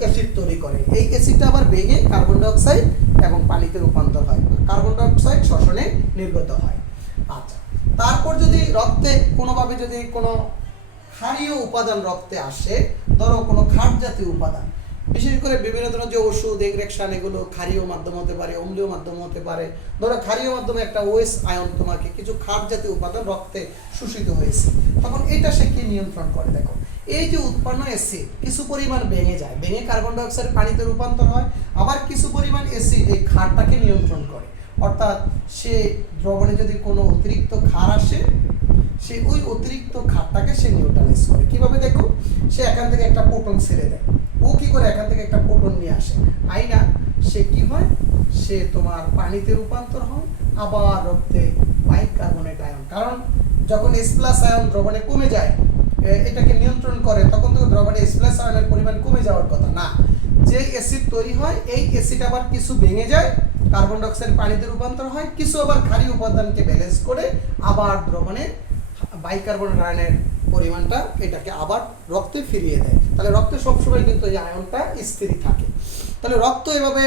অ্যাসিড তৈরি করে। এই অ্যাসিডটা আবার ভেঙে কার্বন ডাই অক্সাইড এবং পানিতে রূপান্তর হয়, কার্বন ডাই অক্সাইড শ্বসনে নির্গত হয়। আচ্ছা, তারপর যদি রক্তে কোনোভাবে যদি কোনো ক্ষারীয় উপাদান রক্তে আসে, ধরো কোনো ক্ষার জাতীয় উপাদান, বিশেষ করে বিভিন্ন ধরনের যে ওষুধ, ইনজেকশন, এগুলো ক্ষারীয় মাধ্যম হতে পারে, অম্লীয় মাধ্যম হতে পারে। ধরো ক্ষারীয় মাধ্যমে একটা OH আয়ন, তোমাকে কিছু ক্ষার জাতীয় উপাদান রক্তে শোষিত হয়েছে, তখন এটা সে কি নিয়ন্ত্রণ করে, দেখো, এই যে উৎপন্ন অ্যাসিড কিছু পরিমাণ ভেঙে যায়, ভেঙে কার্বন ডাই অক্সাইড পানিতে রূপান্তর হয়, আবার কিছু পরিমাণ অ্যাসিড এই ক্ষারটাকে নিয়ন্ত্রণ করে। অর্থাৎ সে দ্রবণে যদি কোনো অতিরিক্ত ক্ষার আসে, সে ওই অতিরিক্ত ক্ষারটাকে সে নিউট্রালাইজ করে। কিভাবে দেখো, সে এখান থেকে একটা প্রোটন ছেড়ে দেয়, ও কি করে এখান থেকে একটা প্রোটন নিয়ে আসে, আইনা সে কি হয়, সে তোমার পানিতে রূপান্তর হয়, আবার রক্তে বাইকার্বনেট আয়ন, কারণ যখন H+ আয়ন দ্রবণে কমে যায়, এটাকে নিয়ন্ত্রণ করে, তখন তো দ্রবণে H+ আয়নের পরিমাণ কমে যাওয়ার কথা না। যে অ্যাসিড তৈরি হয়, এই অ্যাসিড আবার কিছু ভেঙে যায়, কার্বন ডাই অক্সাইড পানিতে রূপান্তর হয়, কিছু আবার ক্ষারীয় উপাদানকে ব্যালেন্স করে আবার দ্রবণে বাইকার্বনেট আয়নের পরিমাণটা এটাকে আবার রক্তে ফিরিয়ে দেয়। তাহলে রক্তে সবসময় কিন্তু এই আয়নটা স্থির থাকে। তাহলে রক্ত এভাবে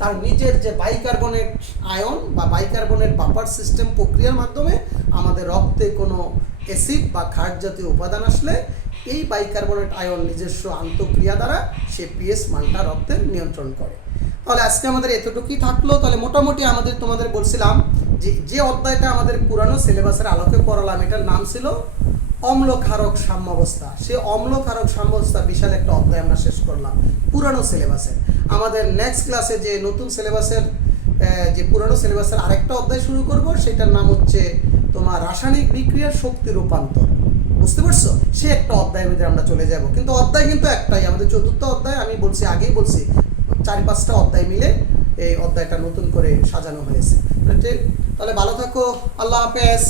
তার নিজের যে বাইকার্বনেট আয়ন বা বাইকার্বনেট বাফার সিস্টেম প্রক্রিয়ার মাধ্যমে আমাদের রক্তে কোনো অ্যাসিড বা ক্ষার জাতীয় উপাদান আসলে এই বাইকার্বনেট আয়ন নিজস্ব আন্তঃক্রিয়া দ্বারা সে পিএইচ মানটা রক্তের নিয়ন্ত্রণ করে। তাহলে আজকে আমাদের এতটুকুই থাকলো। তাহলে মোটামুটি তোমাদের বলছিলাম যে অধ্যায়টা আমাদের পুরানো সিলেবাসের আলোকে পড়ালাম, এটার নাম ছিল অম্ল ক্ষারক সাম্যাবস্থা। সেই অম্ল ক্ষারক সাম্যাবস্থা বিশাল একটা অধ্যায় আমরা শেষ করলাম পুরানো সিলেবাসের। আমাদের নেক্সট ক্লাসে যে নতুন সিলেবাসের যে পুরানো সিলেবাসের আরেকটা অধ্যায় শুরু করব, সেটার নাম হচ্ছে তোমার রাসায়নিক বিক্রিয়ার শক্তি রূপান্তর। বুঝতে পারছো? সে একটা অধ্যায়ের মধ্যে আমরা চলে যাব, কিন্তু অধ্যায় কিন্তু একটাই, আমাদের চতুর্থ অধ্যায়। আমি আগেই বলছি 4-5টা অধ্যায় মিলে এই অধ্যায়টা নতুন করে সাজানো হয়েছে। ঠিক, তাহলে ভালো থাকো, আল্লাহ হাফেজ।